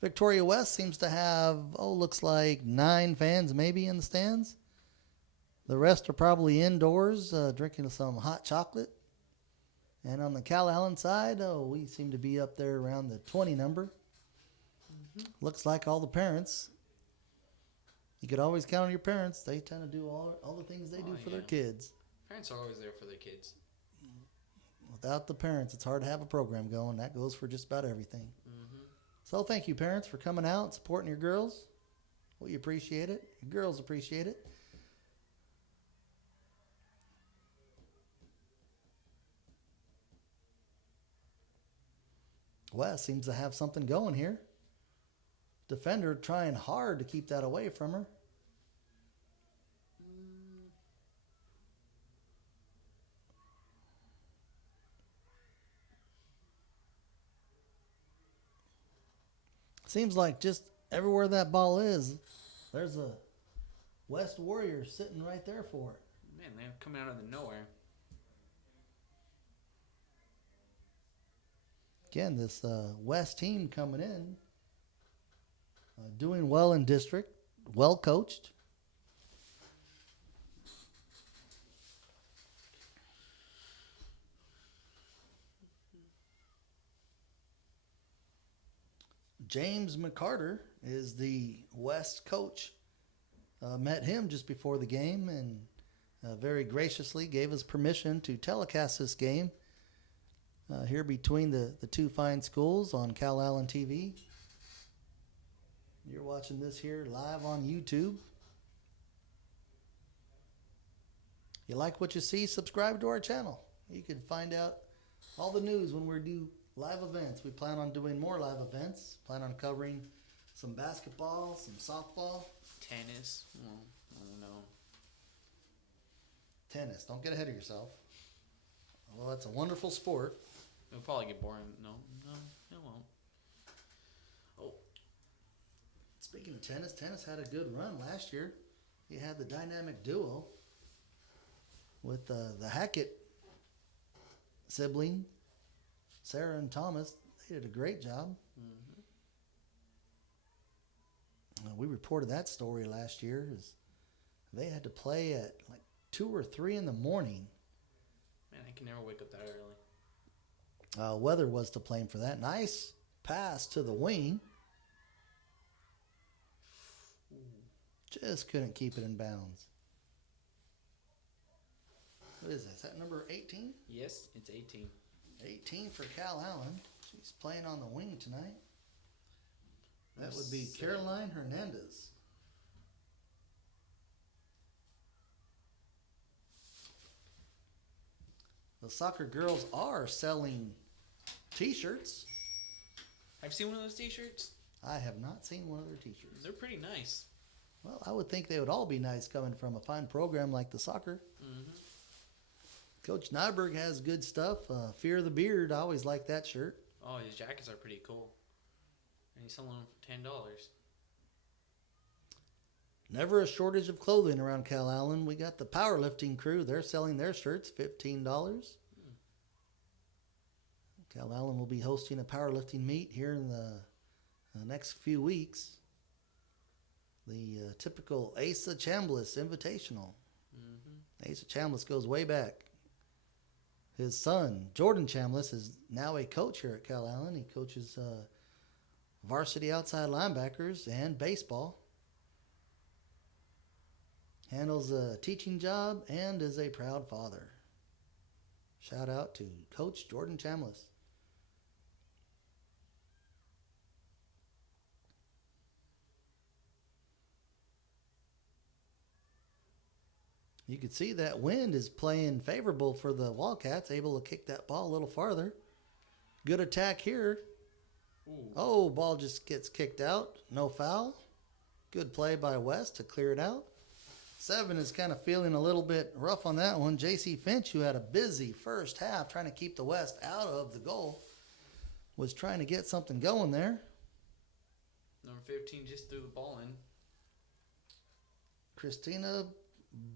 Victoria West seems to have, looks like 9 fans maybe in the stands. The rest are probably indoors drinking some hot chocolate. And on the Calallen side, we seem to be up there around the 20 number. Mm-hmm. Looks like all the parents. You could always count on your parents. They tend to do all the things they do for their kids. Parents are always there for their kids. Without the parents, it's hard to have a program going. That goes for just about everything. Mm-hmm. So thank you, parents, for coming out and supporting your girls. We appreciate it. Your girls appreciate it. West seems to have something going here. Defender trying hard to keep that away from her. Seems like just everywhere that ball is, there's a West Warrior sitting right there for it. Man, they're coming out of the nowhere. Again, this West team coming in, doing well in district, well coached. James McCarter is the West coach. Met him just before the game and very graciously gave us permission to telecast this game here between the two fine schools on Calallen TV. You're watching this here live on YouTube. You like what you see, subscribe to our channel. You can find out all the news when we do live events. We plan on doing more live events. Plan on covering some basketball, some softball. Tennis. Well, I don't know. Tennis. Don't get ahead of yourself. Although that's a wonderful sport. It'll probably get boring. No, it won't. Oh. Speaking of tennis had a good run last year. You had the dynamic duo with the Hackett sibling, Sarah and Thomas. They did a great job. Mm-hmm. We reported that story last year. They had to play at like 2 or 3 in the morning. Man, I can never wake up that early. Weather was to blame for that. Nice pass to the wing. Just couldn't keep it in bounds. What is that? Is that number 18? Yes, it's 18. 18 for Calallen. She's playing on the wing tonight. That would be Caroline Hernandez. The soccer girls are selling T-shirts. Have you seen one of those T-shirts? I have not seen one of their T-shirts. They're pretty nice. Well, I would think they would all be nice coming from a fine program like the soccer. Mm-hmm. Coach Nyberg has good stuff. Fear the Beard, I always like that shirt. Oh, his jackets are pretty cool. And he's selling them for $10. Never a shortage of clothing around Calallen. We got the powerlifting crew. They're selling their shirts $15. Calallen will be hosting a powerlifting meet here in the next few weeks. The typical Asa Chambliss Invitational. Mm-hmm. Asa Chambliss goes way back. His son, Jordan Chambliss, is now a coach here at Calallen. He coaches varsity outside linebackers and baseball. Handles a teaching job and is a proud father. Shout out to Coach Jordan Chambliss. You can see that wind is playing favorable for the Wildcats, able to kick that ball a little farther. Good attack here. Ooh. Oh, ball just gets kicked out. No foul. Good play by West to clear it out. 7 is kind of feeling a little bit rough on that one. J.C. Finch, who had a busy first half trying to keep the West out of the goal, was trying to get something going there. Number 15 just threw the ball in. Christina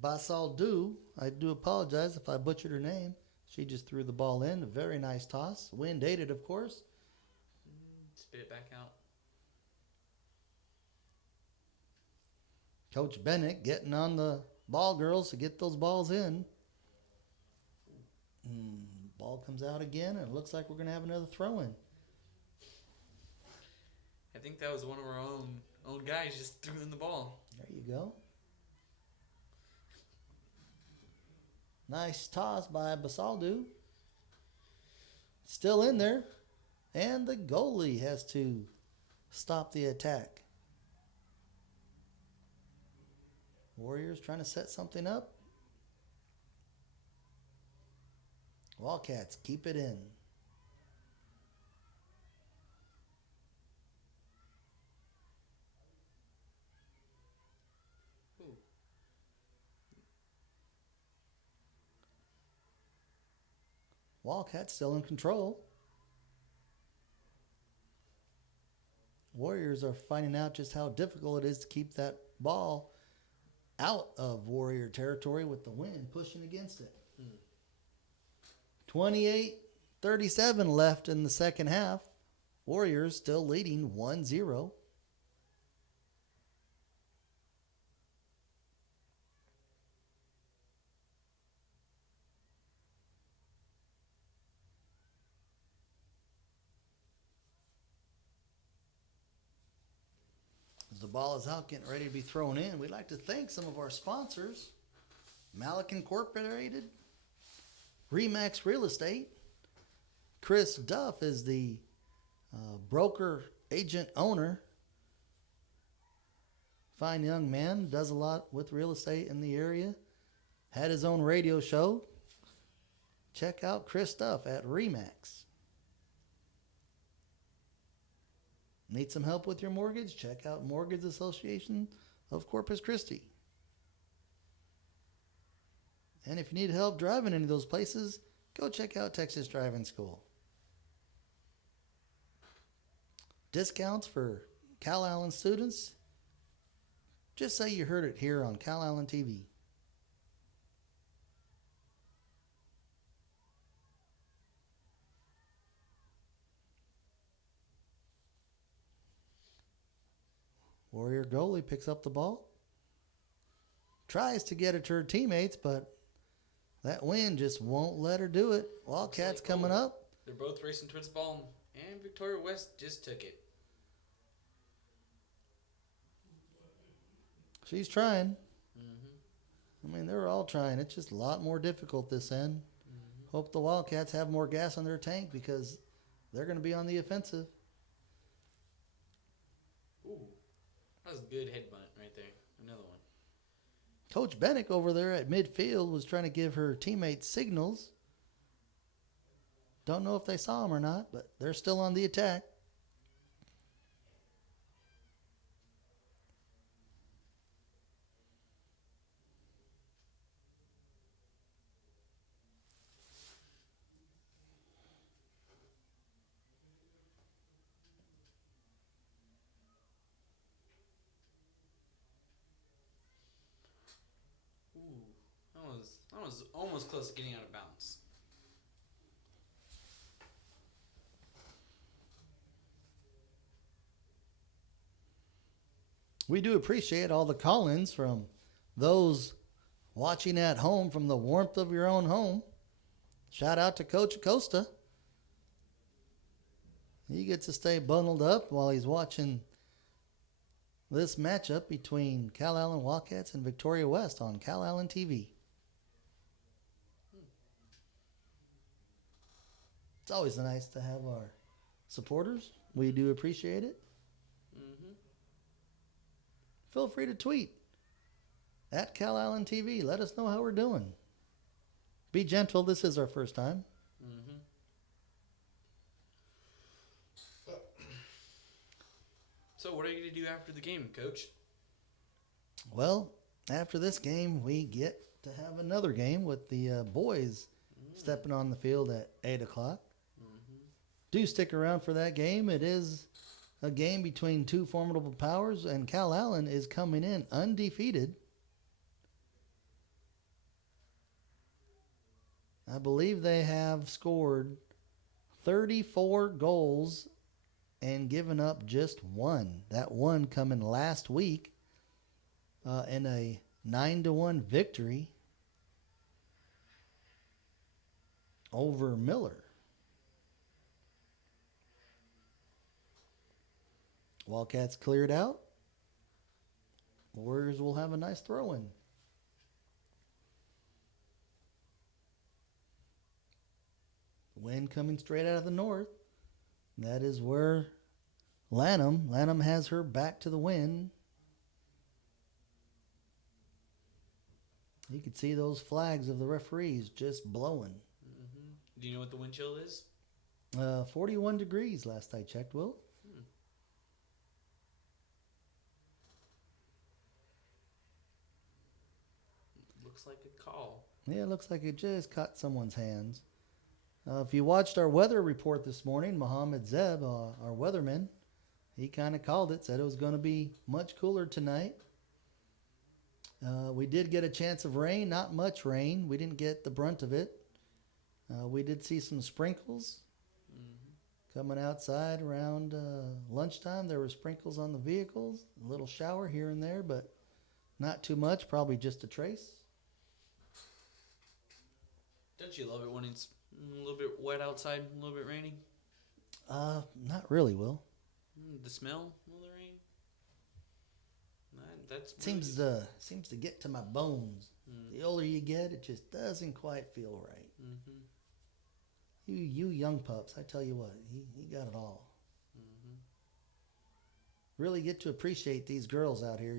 Basaldu, I do apologize if I butchered her name. She just threw the ball in. A very nice toss. Wind aided, of course. Spit it back out. Coach Bennett getting on the ball girls to get those balls in. Ball comes out again, and it looks like we're going to have another throw-in. I think that was one of our own guys just threw in the ball. There you go. Nice toss by Basaldu. Still in there. And the goalie has to stop the attack. Warriors trying to set something up. Wildcats keep it in. Ooh. Wildcats still in control. Warriors are finding out just how difficult it is to keep that ball out of Warrior territory with the wind pushing against it. 28-37 left in the second half. Warriors still leading 1-0. As the ball is out, getting ready to be thrown in, we'd like to thank some of our sponsors. Malik Incorporated, Remax Real Estate. Chris Duff is the broker, agent, owner. Fine young man, does a lot with real estate in the area. Had his own radio show. Check out Chris Duff at Remax. Need some help with your mortgage? Check out Mortgage Association of Corpus Christi. And if you need help driving any of those places, go check out Texas Driving School. Discounts for Calallen students? Just say you heard it here on Calallen TV. Warrior goalie picks up the ball. Tries to get it to her teammates, but that wind just won't let her do it. Wildcats coming up. They're both racing towards the ball, and Victoria West just took it. She's trying. I mean, they're all trying. It's just a lot more difficult this end. Hope the Wildcats have more gas on their tank because they're going to be on the offensive. Ooh, that was a good head bunt right there. Another one. Coach Bennick over there at midfield was trying to give her teammates signals. Don't know if they saw him or not, but they're still on the attack. Ooh, that was almost close to getting out of bounds. We do appreciate all the call-ins from those watching at home from the warmth of your own home. Shout out to Coach Acosta. He gets to stay bundled up while he's watching this matchup between Calallen Wildcats and Victoria West on Calallen TV. It's always nice to have our supporters. We do appreciate it. Feel free to tweet at Calallen TV. Let us know how we're doing. Be gentle. This is our first time. So what are you going to do after the game, Coach? Well, after this game, we get to have another game with the boys stepping on the field at 8 o'clock. Do stick around for that game. It is a game between two formidable powers, and Calallen is coming in undefeated. I believe they have scored 34 goals and given up just one. That one coming last week in a 9-1 victory over Miller. Wildcats cleared out. Warriors will have a nice throw-in. Wind coming straight out of the north. That is where Lanham has her back to the wind. You could see those flags of the referees just blowing. Do you know what the wind chill is? 41 degrees last I checked, Will. Looks like a call. Yeah, it looks like it just caught someone's hands. If you watched our weather report this morning, Mohammed Zeb, our weatherman, he kind of called it, said it was going to be much cooler tonight. We did get a chance of rain, not much rain. We didn't get the brunt of it. We did see some sprinkles coming outside around lunchtime. There were sprinkles on the vehicles, a little shower here and there, but not too much, probably just a trace. Don't you love it when it's a little bit wet outside, a little bit rainy? Not really, Will. The smell of the rain? That's Seems to get to my bones. The older you get, it just doesn't quite feel right. You young pups, I tell you what, he got it all. Really get to appreciate these girls out here.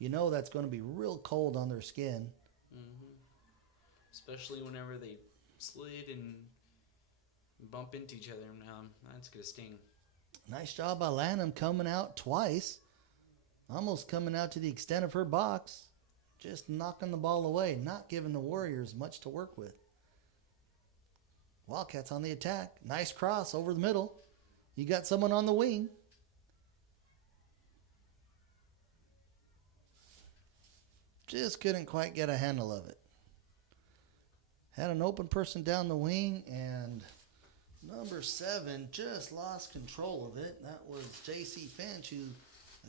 You know that's going to be real cold on their skin. Especially whenever they slid and bump into each other. That's going to sting. Nice job by Lanham coming out twice. Almost coming out to the extent of her box. Just knocking the ball away. Not giving the Warriors much to work with. Wildcats on the attack. Nice cross over the middle. You got someone on the wing. Just couldn't quite get a handle of it. Had an open person down the wing, and number 7 just lost control of it. That was J.C. Finch, who,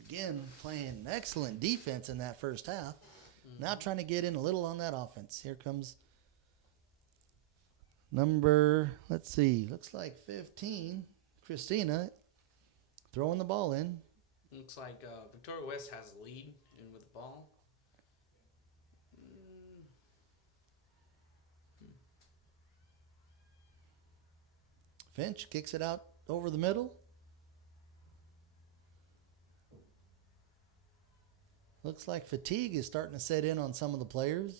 again, playing excellent defense in that first half. Now trying to get in a little on that offense. Here comes number, looks like 15, Christina, throwing the ball in. Looks like Victoria West has the lead in with the ball. Finch kicks it out over the middle. Looks like fatigue is starting to set in on some of the players.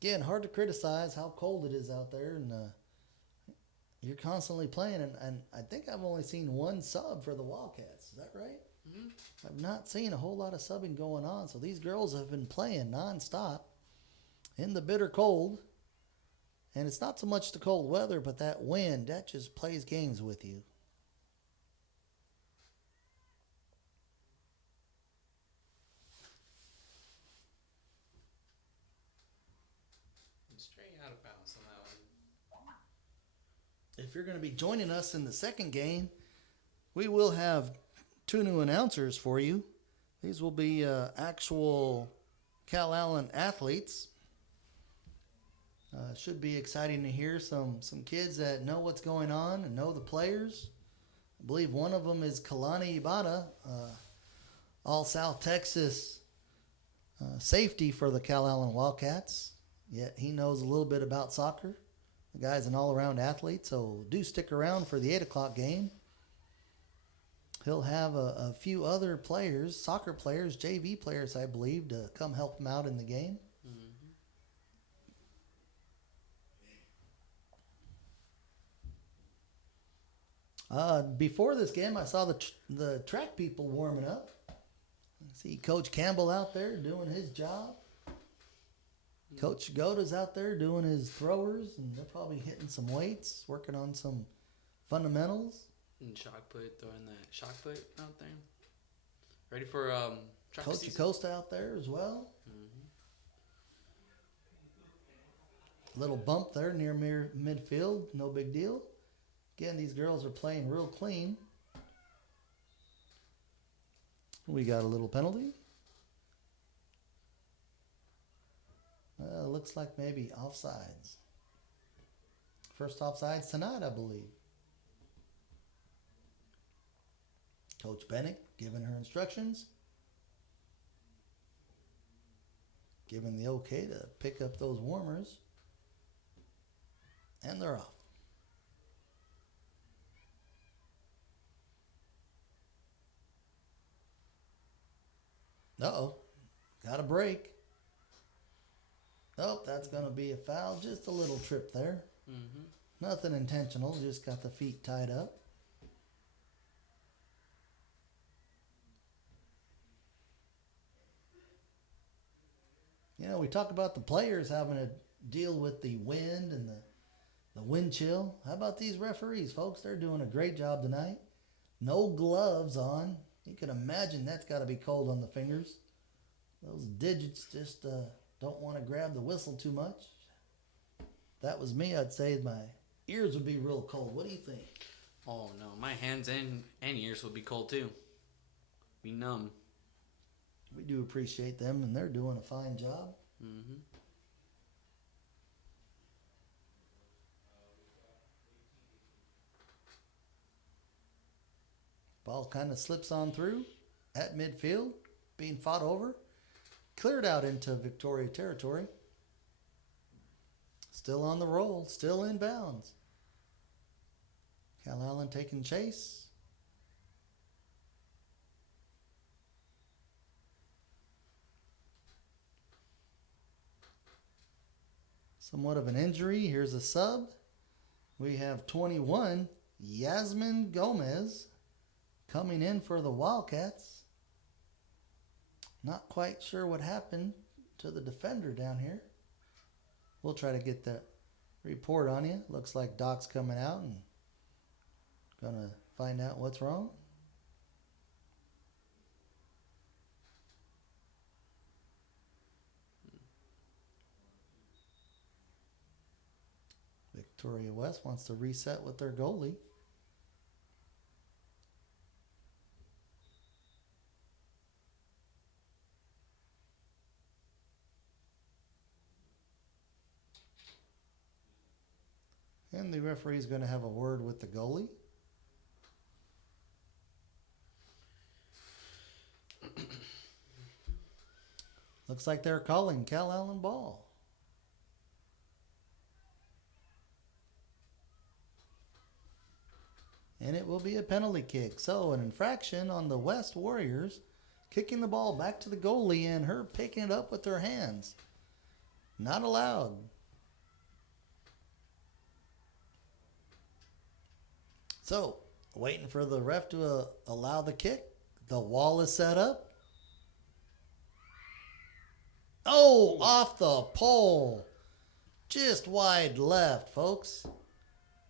Again, hard to criticize how cold it is out there, and you're constantly playing. And I think I've only seen one sub for the Wildcats. Is that right? I've not seen a whole lot of subbing going on. So these girls have been playing nonstop in the bitter cold. And it's not so much the cold weather, but that wind, that just plays games with you. Straight out of bounds on that one. If you're going to be joining us in the second game, we will have 2 new announcers for you. These will be actual Calallen athletes. Should be exciting to hear some kids that know what's going on and know the players. I believe one of them is Kalani Ibata, all South Texas safety for the Calallen Wildcats. Yet he knows a little bit about soccer. The guy's an all-around athlete, so do stick around for the 8 o'clock game. He'll have a few other players, soccer players, JV players, I believe, to come help him out in the game. Before this game, I saw the track people warming up. I see Coach Campbell out there doing his job. Coach Goda's out there doing his throwers, and they're probably hitting some weights, working on some fundamentals. And shot put, throwing that shot put out there. Ready for track Coach season. Acosta out there as well. Little bump there near midfield, no big deal. Again, these girls are playing real clean. We got a little penalty. Looks like maybe offsides. First offsides tonight, I believe. Coach Bennett giving her instructions. Giving the okay to pick up those warmers. And they're off. Uh-oh. Got a break. Oh, that's going to be a foul. Just a little trip there. Nothing intentional. Just got the feet tied up. You know, we talk about the players having to deal with the wind and the wind chill. How about these referees, folks? They're doing a great job tonight. No gloves on. You can imagine that's got to be cold on the fingers. Those digits just don't want to grab the whistle too much. If that was me, I'd say my ears would be real cold. What do you think? Oh no, my hands and ears would be cold too. Be numb. We do appreciate them, and they're doing a fine job. Ball kind of slips on through at midfield, being fought over. Cleared out into Victoria territory. Still on the roll, still in bounds. Calallen taking chase. Somewhat of an injury. Here's a sub. We have 21, Yasmin Gomez, coming in for the Wildcats. Not quite sure what happened to the defender down here. We'll try to get that report on you. Looks like Doc's coming out and gonna find out what's wrong. Victoria West wants to reset with their goalie. And the referee is going to have a word with the goalie. Looks like they're calling Calallen ball. And it will be a penalty kick. So an infraction on the West Warriors, kicking the ball back to the goalie and her picking it up with her hands. Not allowed. So, waiting for the ref to allow the kick. The wall is set up. Oh, off the pole. Just wide left, folks.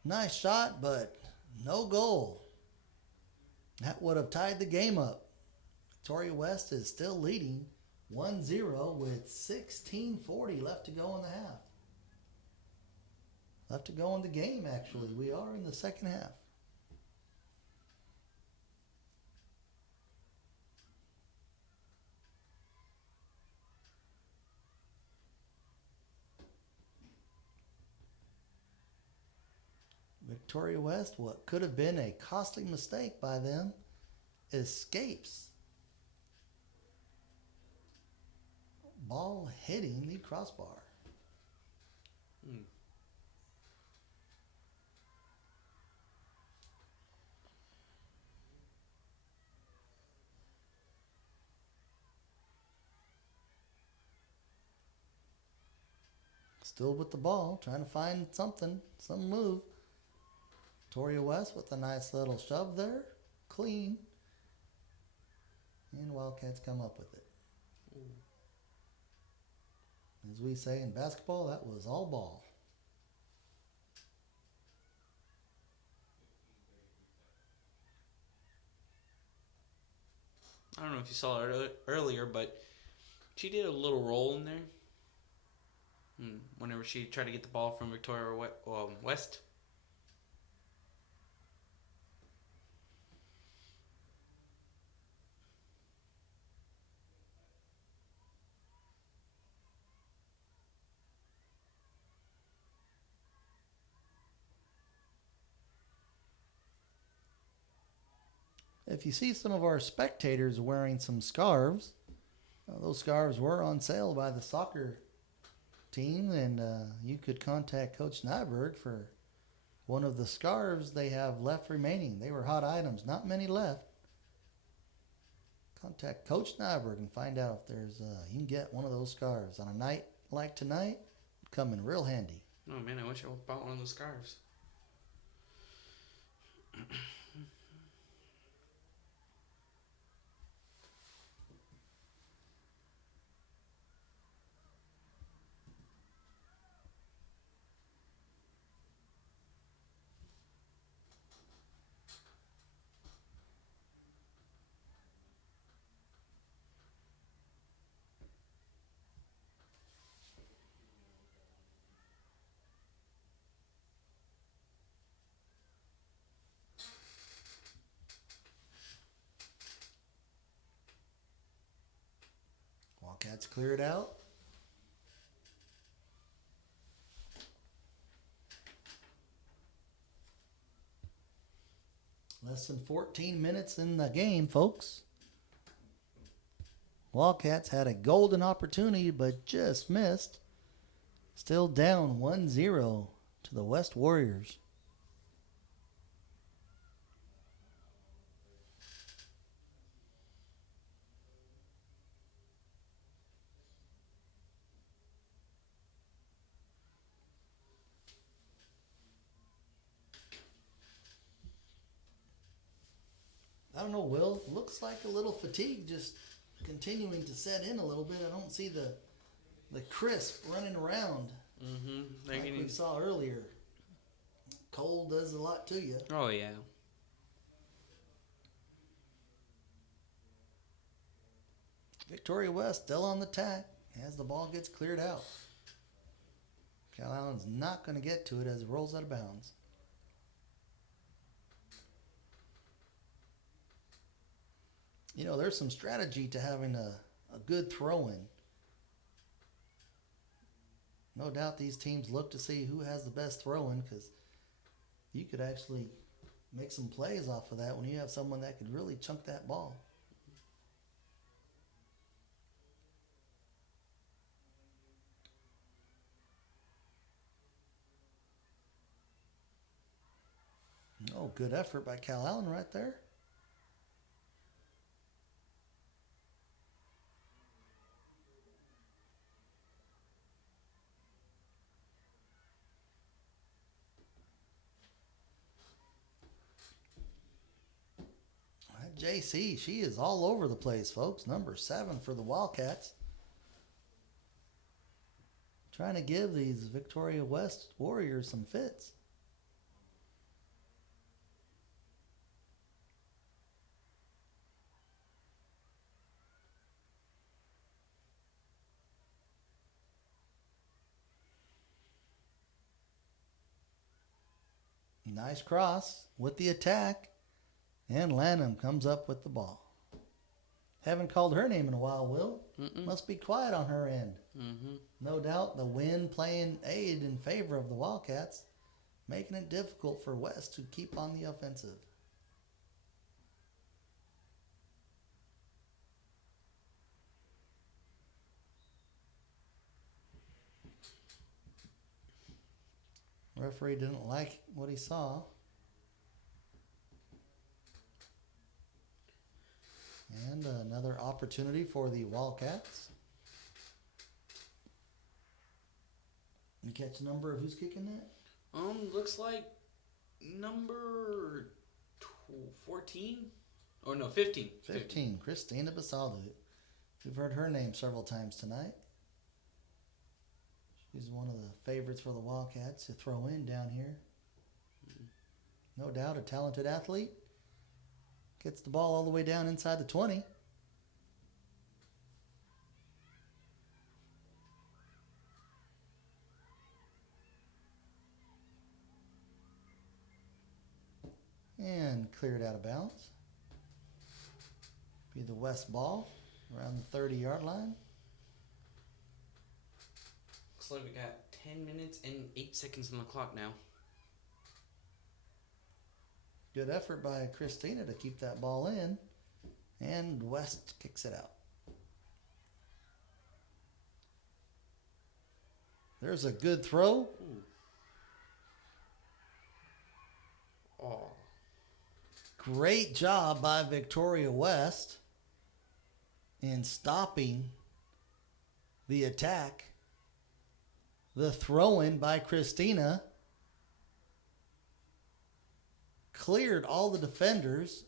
Nice shot, but no goal. That would have tied the game up. Victoria West is still leading 1-0 with 16:40 left to go in the half. Left to go in the game, actually. We are in the second half. Victoria West, what could have been a costly mistake by them, escapes. Ball hitting the crossbar. Still with the ball, trying to find something, some move. Victoria West with a nice little shove there. Clean. And Wildcats come up with it. As we say in basketball, that was all ball. I don't know if you saw it earlier, but she did a little roll in there. Whenever she tried to get the ball from Victoria West. If you see some of our spectators wearing some scarves, those scarves were on sale by the soccer team, and you could contact Coach Nyberg for one of the scarves they have left remaining. They were hot items, not many left. Contact Coach Nyberg and find out if there's you can get one of those scarves on a night like tonight. It'd come in real handy. Oh man, I wish I bought one of those scarves. Wildcats clear it out. Less than 14 minutes in the game, folks. Wildcats had a golden opportunity, but just missed. Still down 1-0 to the West Warriors. I don't know, Will. Looks like a little fatigue just continuing to set in a little bit. I don't see the crisp running around like we saw earlier. Cold does a lot to you. Oh, yeah. Victoria West still on the attack as the ball gets cleared out. Calallen's not going to get to it as it rolls out of bounds. You know, there's some strategy to having a good throw-in. No doubt these teams look to see who has the best throw-in, because you could actually make some plays off of that when you have someone that could really chunk that ball. Oh, good effort by Calallen right there. JC, she is all over the place, folks. Number 7 for the Wildcats. Trying to give these Victoria West Warriors some fits. Nice cross with the attack. And Lanham comes up with the ball. Haven't called her name in a while, Will. Must be quiet on her end. No doubt the wind playing aid in favor of the Wildcats, making it difficult for West to keep on the offensive. Referee didn't like what he saw. And another opportunity for the Wildcats. You catch the number of who's kicking that? Looks like number 14? Or no, 15. 15, Christina Basaldu. We've heard her name several times tonight. She's one of the favorites for the Wildcats to throw in down here. No doubt a talented athlete. Gets the ball all the way down inside the 20. And cleared out of bounds. Be the West ball around the 30-yard line. Looks like we got 10 minutes and 8 seconds on the clock now. Good effort by Christina to keep that ball in. And West kicks it out. There's a good throw. Ooh. Oh. Great job by Victoria West in stopping the attack. The throw-in by Christina cleared all the defenders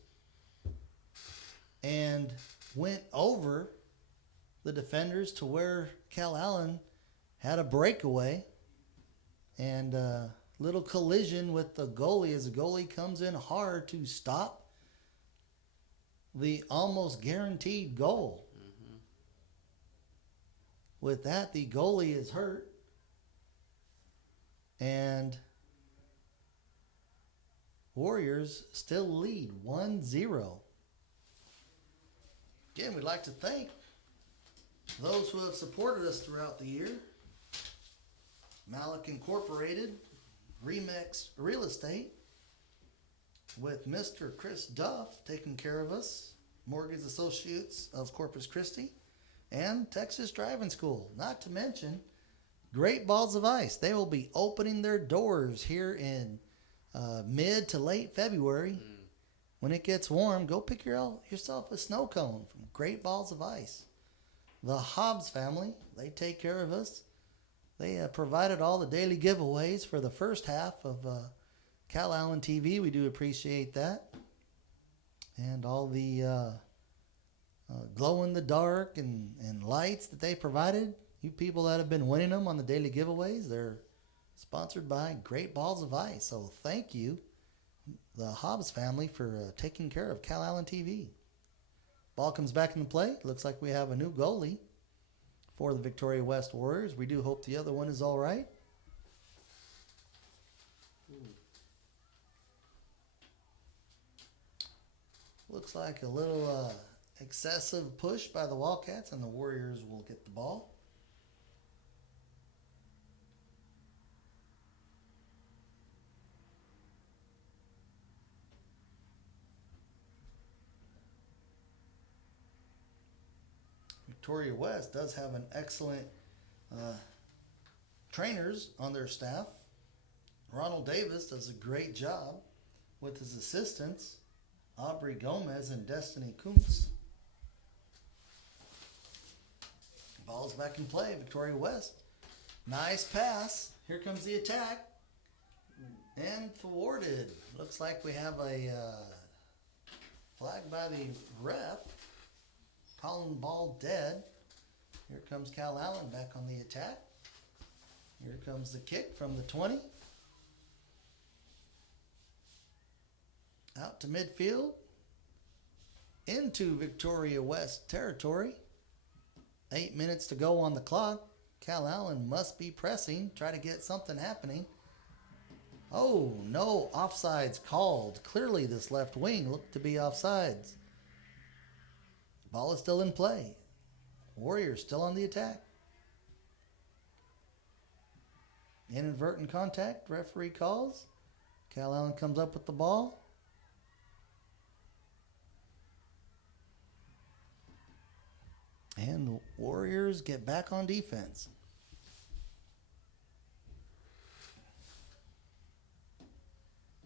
and went over the defenders to where Calallen had a breakaway and little collision with the goalie as the goalie comes in hard to stop the almost guaranteed goal. Mm-hmm. With that, the goalie is hurt. And Warriors still lead 1-0. Again, we'd like to thank those who have supported us throughout the year. Malik Incorporated, Remix Real Estate, with Mr. Chris Duff taking care of us, Mortgage Associates of Corpus Christi, and Texas Driving School. Not to mention Great Balls of Ice. They will be opening their doors here in mid to late February. When it gets warm, go pick yourself a snow cone from Great Balls of Ice. The Hobbs family, they take care of us. They provided all the daily giveaways for the first half of Calallen TV. We do appreciate that. And all the glow-in-the-dark and lights that they provided. You people that have been winning them on the daily giveaways, they're sponsored by Great Balls of Ice. So thank you, the Hobbs family, for taking care of Calallen TV. Ball comes back into play. Looks like we have a new goalie for the Victoria West Warriors. We do hope the other one is all right. Looks like a little excessive push by the Wildcats, and the Warriors will get the ball. Victoria West does have an excellent trainers on their staff. Ronald Davis does a great job with his assistants, Aubrey Gomez and Destiny Kuntz. Ball's back in play, Victoria West. Nice pass. Here comes the attack. And thwarted. Looks like we have a flag by the ref. Calling ball dead. Here comes Calallen back on the attack. Here comes the kick from the 20. Out to midfield. Into Victoria West territory. 8 minutes to go on the clock. Calallen must be pressing. Try to get something happening. Oh, no. Offsides called. Clearly this left wing looked to be offsides. Ball is still in play. Warriors still on the attack. Inadvertent contact. Referee calls. Calallen comes up with the ball. And the Warriors get back on defense.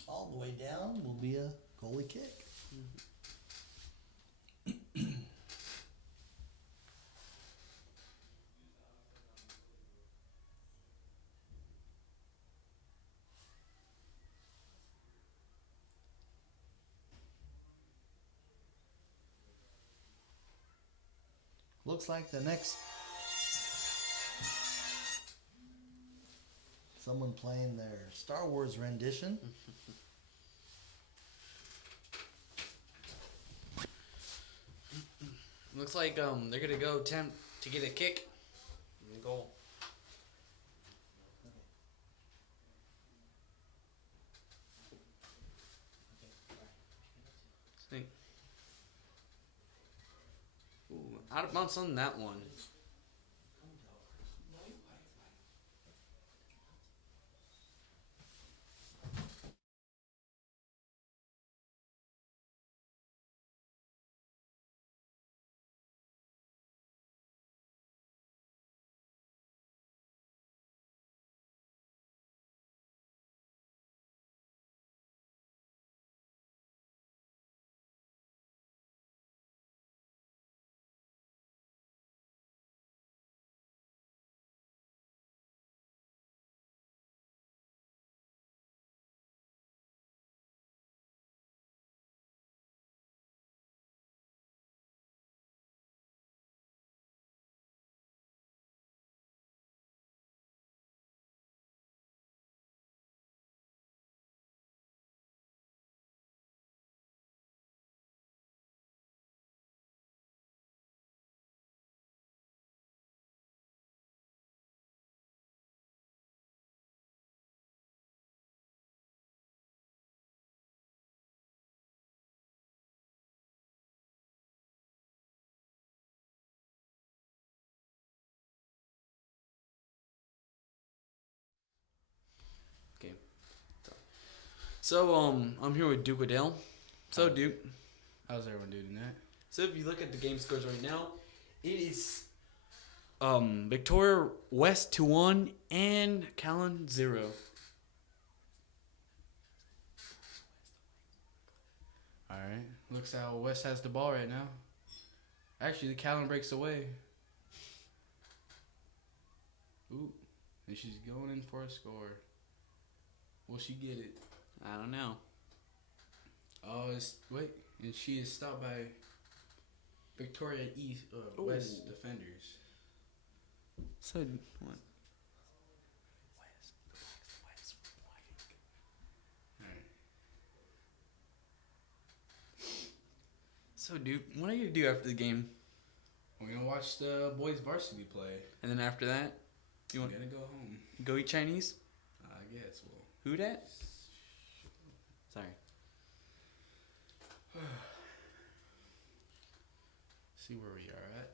All the way down will be a goalie kick. looks like the next someone playing their Star Wars rendition. Looks like they're gonna go attempt to get a kick in the goal. See. Ooh, out of bounds on that one. Okay. So I'm here with Duke Waddell. So Duke, How's everyone doing tonight? so if you look at the game scores right now, it is Victoria West 2-1 and Calallen 0. All right. Looks how West has the ball right now. Actually, the Calallen breaks away. Ooh, and she's going in for a score. Will she get it? I don't know. Oh, and she is stopped by Victoria East West Ooh. defenders. So what? All right. So Duke, what are you gonna do after the game? We're gonna watch the boys varsity play. And then after that, you We're want gonna go home. go eat Chinese? I guess. Well. Who dat? Sorry. See where we are at.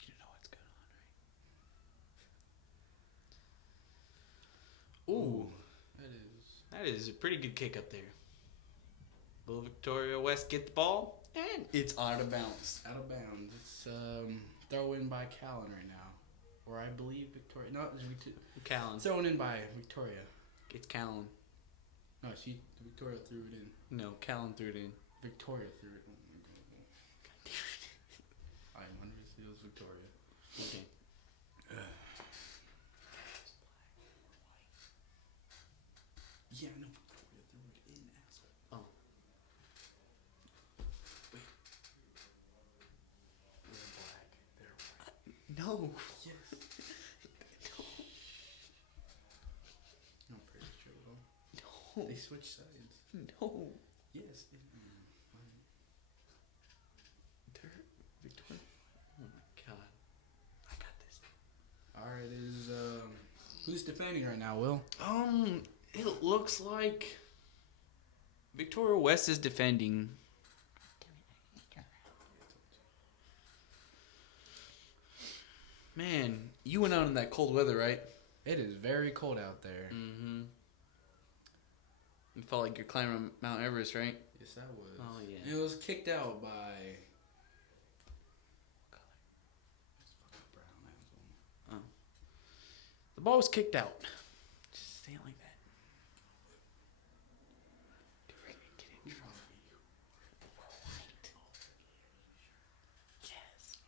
You know what's going on, right? Ooh, that is a pretty good kick up there. Will Victoria West get the ball? And it's out of bounds. Out of bounds. It's throw in by Calallen right now, or I believe Victoria. No, it's Calallen. thrown in by Victoria. It's Calallen. No, Victoria threw it in. No, Calallen threw it in. Victoria threw it. Oh my god. I wonder if it was Victoria. Okay. Yeah, no, Victoria threw it in, asshole. Oh. Wait. They're black. They're white. No. Yes. I'm pretty sure. No. They switched sides. No. Yes. Victoria. Oh my god. I got this. Alright, who's defending right now, Will? It looks like Victoria West is defending. Man, you went out in that cold weather, right? It is very cold out there. Mm-hmm. You felt like you're climbing Mount Everest, right? Yes, I was. Oh, yeah. It was kicked out by. The ball was kicked out. Just say it like that. We're gonna get in trouble. Yes.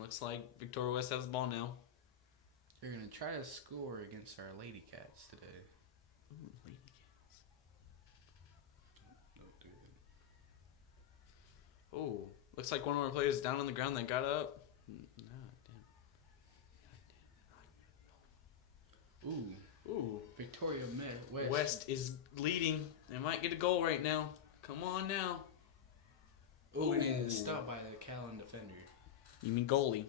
Looks like Victoria West has the ball now. They're going to try to score against our Ladycats today. Ooh, Ladycats. Oh, looks like one of our players down on the ground that got up. Ooh, Victoria West. West is leading. They might get a goal right now. Come on now. Ooh, and it's stopped by the Calallen defender. You mean goalie?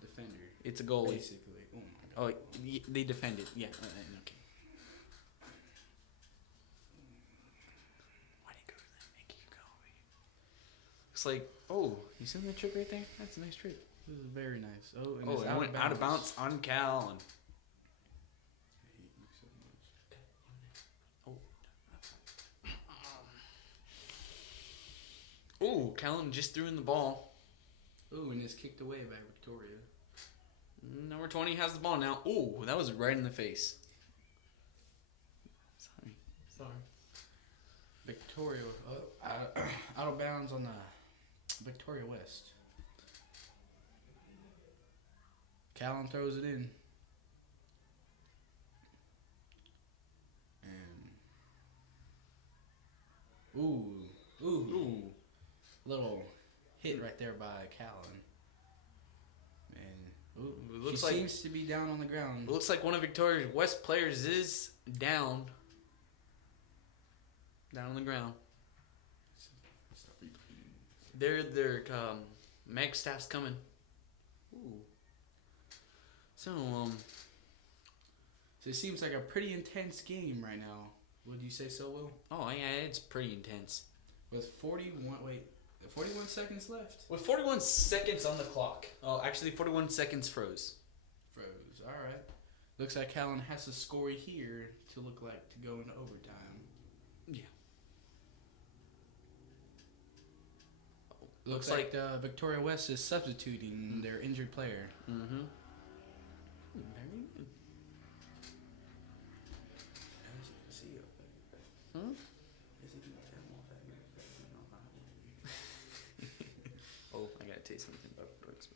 Defender. It's a goalie. Basically. Oh my God. Oh, they defended. Yeah. Okay. Why did you go to that? Make you go over here. Looks like. Oh, you seen that trick right there? That's a nice trick. This is very nice. Oh, and Oh, it went out of bounds on Calallen. Oh, Calallen just threw in the ball. Ooh, and it's kicked away by Victoria. Number 20 has the ball now. Oh, that was right in the face. Sorry. Victoria out of bounds on the Victoria West. Calallen throws it in. And ooh. Little hit right there by Calallen. And It looks she like, seems to be down on the ground. it looks like one of Victoria's West players is down. Down on the ground. Their mag staff's coming. Ooh. So So it seems like a pretty intense game right now. Would you say so, Will? oh yeah, it's pretty intense. With 41 seconds left. With 41 seconds on the clock. Oh, actually 41 seconds froze. Froze. All right. Looks like Calallen has to score here to look like to go into overtime. Yeah. Looks like Victoria West is substituting their injured player. Mm-hmm. Hmm? Oh, I gotta taste something about drugs.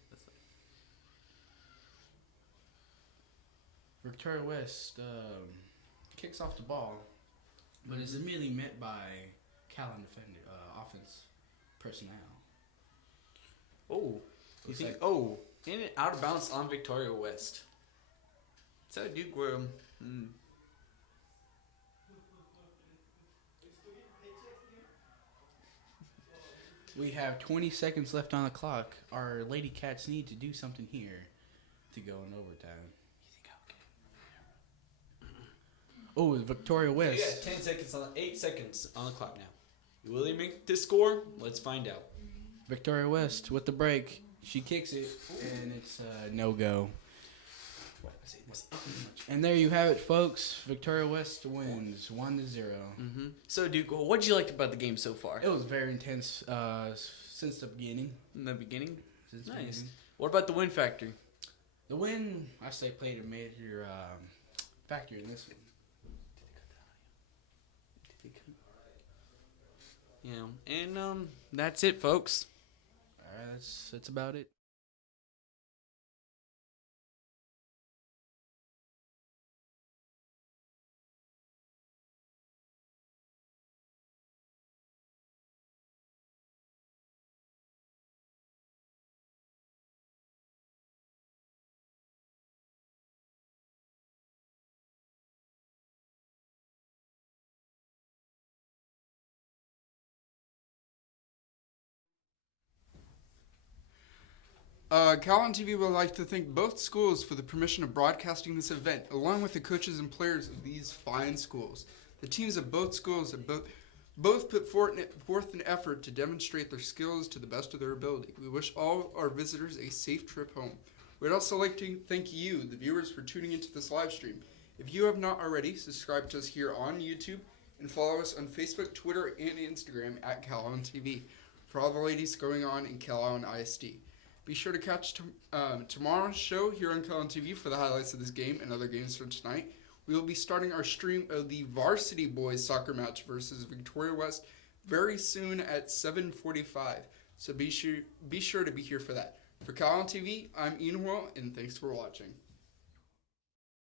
Victoria West kicks off the ball, but is immediately met by Calallen defender offense personnel. Oh, you think? In and out of bounds on Victoria West. Is that a Duke where? We have 20 seconds left on the clock. Our Ladycats need to do something here to go in overtime. Oh, Victoria West. You got 8 seconds on the clock now. Will they make this score? Let's find out. Victoria West with the break. She kicks it, and it's no go. And there you have it, folks. Victoria West wins 1-0. Mm-hmm. So, Duke, what'd you like about the game so far? It was very intense since the beginning. In the beginning? Since the Nice. beginning. What about the win factor? The win, I say, played a major factor in this one. Yeah, and that's it, folks. All right, that's about it. Calallen TV would like to thank both schools for the permission of broadcasting this event, along with the coaches and players of these fine schools. The teams of both schools have both put forth an effort to demonstrate their skills to the best of their ability. We wish all our visitors a safe trip home. We'd also like to thank you, the viewers, for tuning into this live stream. If you have not already, subscribe to us here on YouTube and follow us on Facebook, Twitter, and Instagram at Calallen TV for all the ladies going on in Calallen ISD. Be sure to catch tomorrow's show here on Calallen TV for the highlights of this game and other games from tonight. We will be starting our stream of the varsity boys soccer match versus Victoria West very soon at 7:45. So be sure to be here for that. For Calallen TV, I'm Ian Will, and thanks for watching.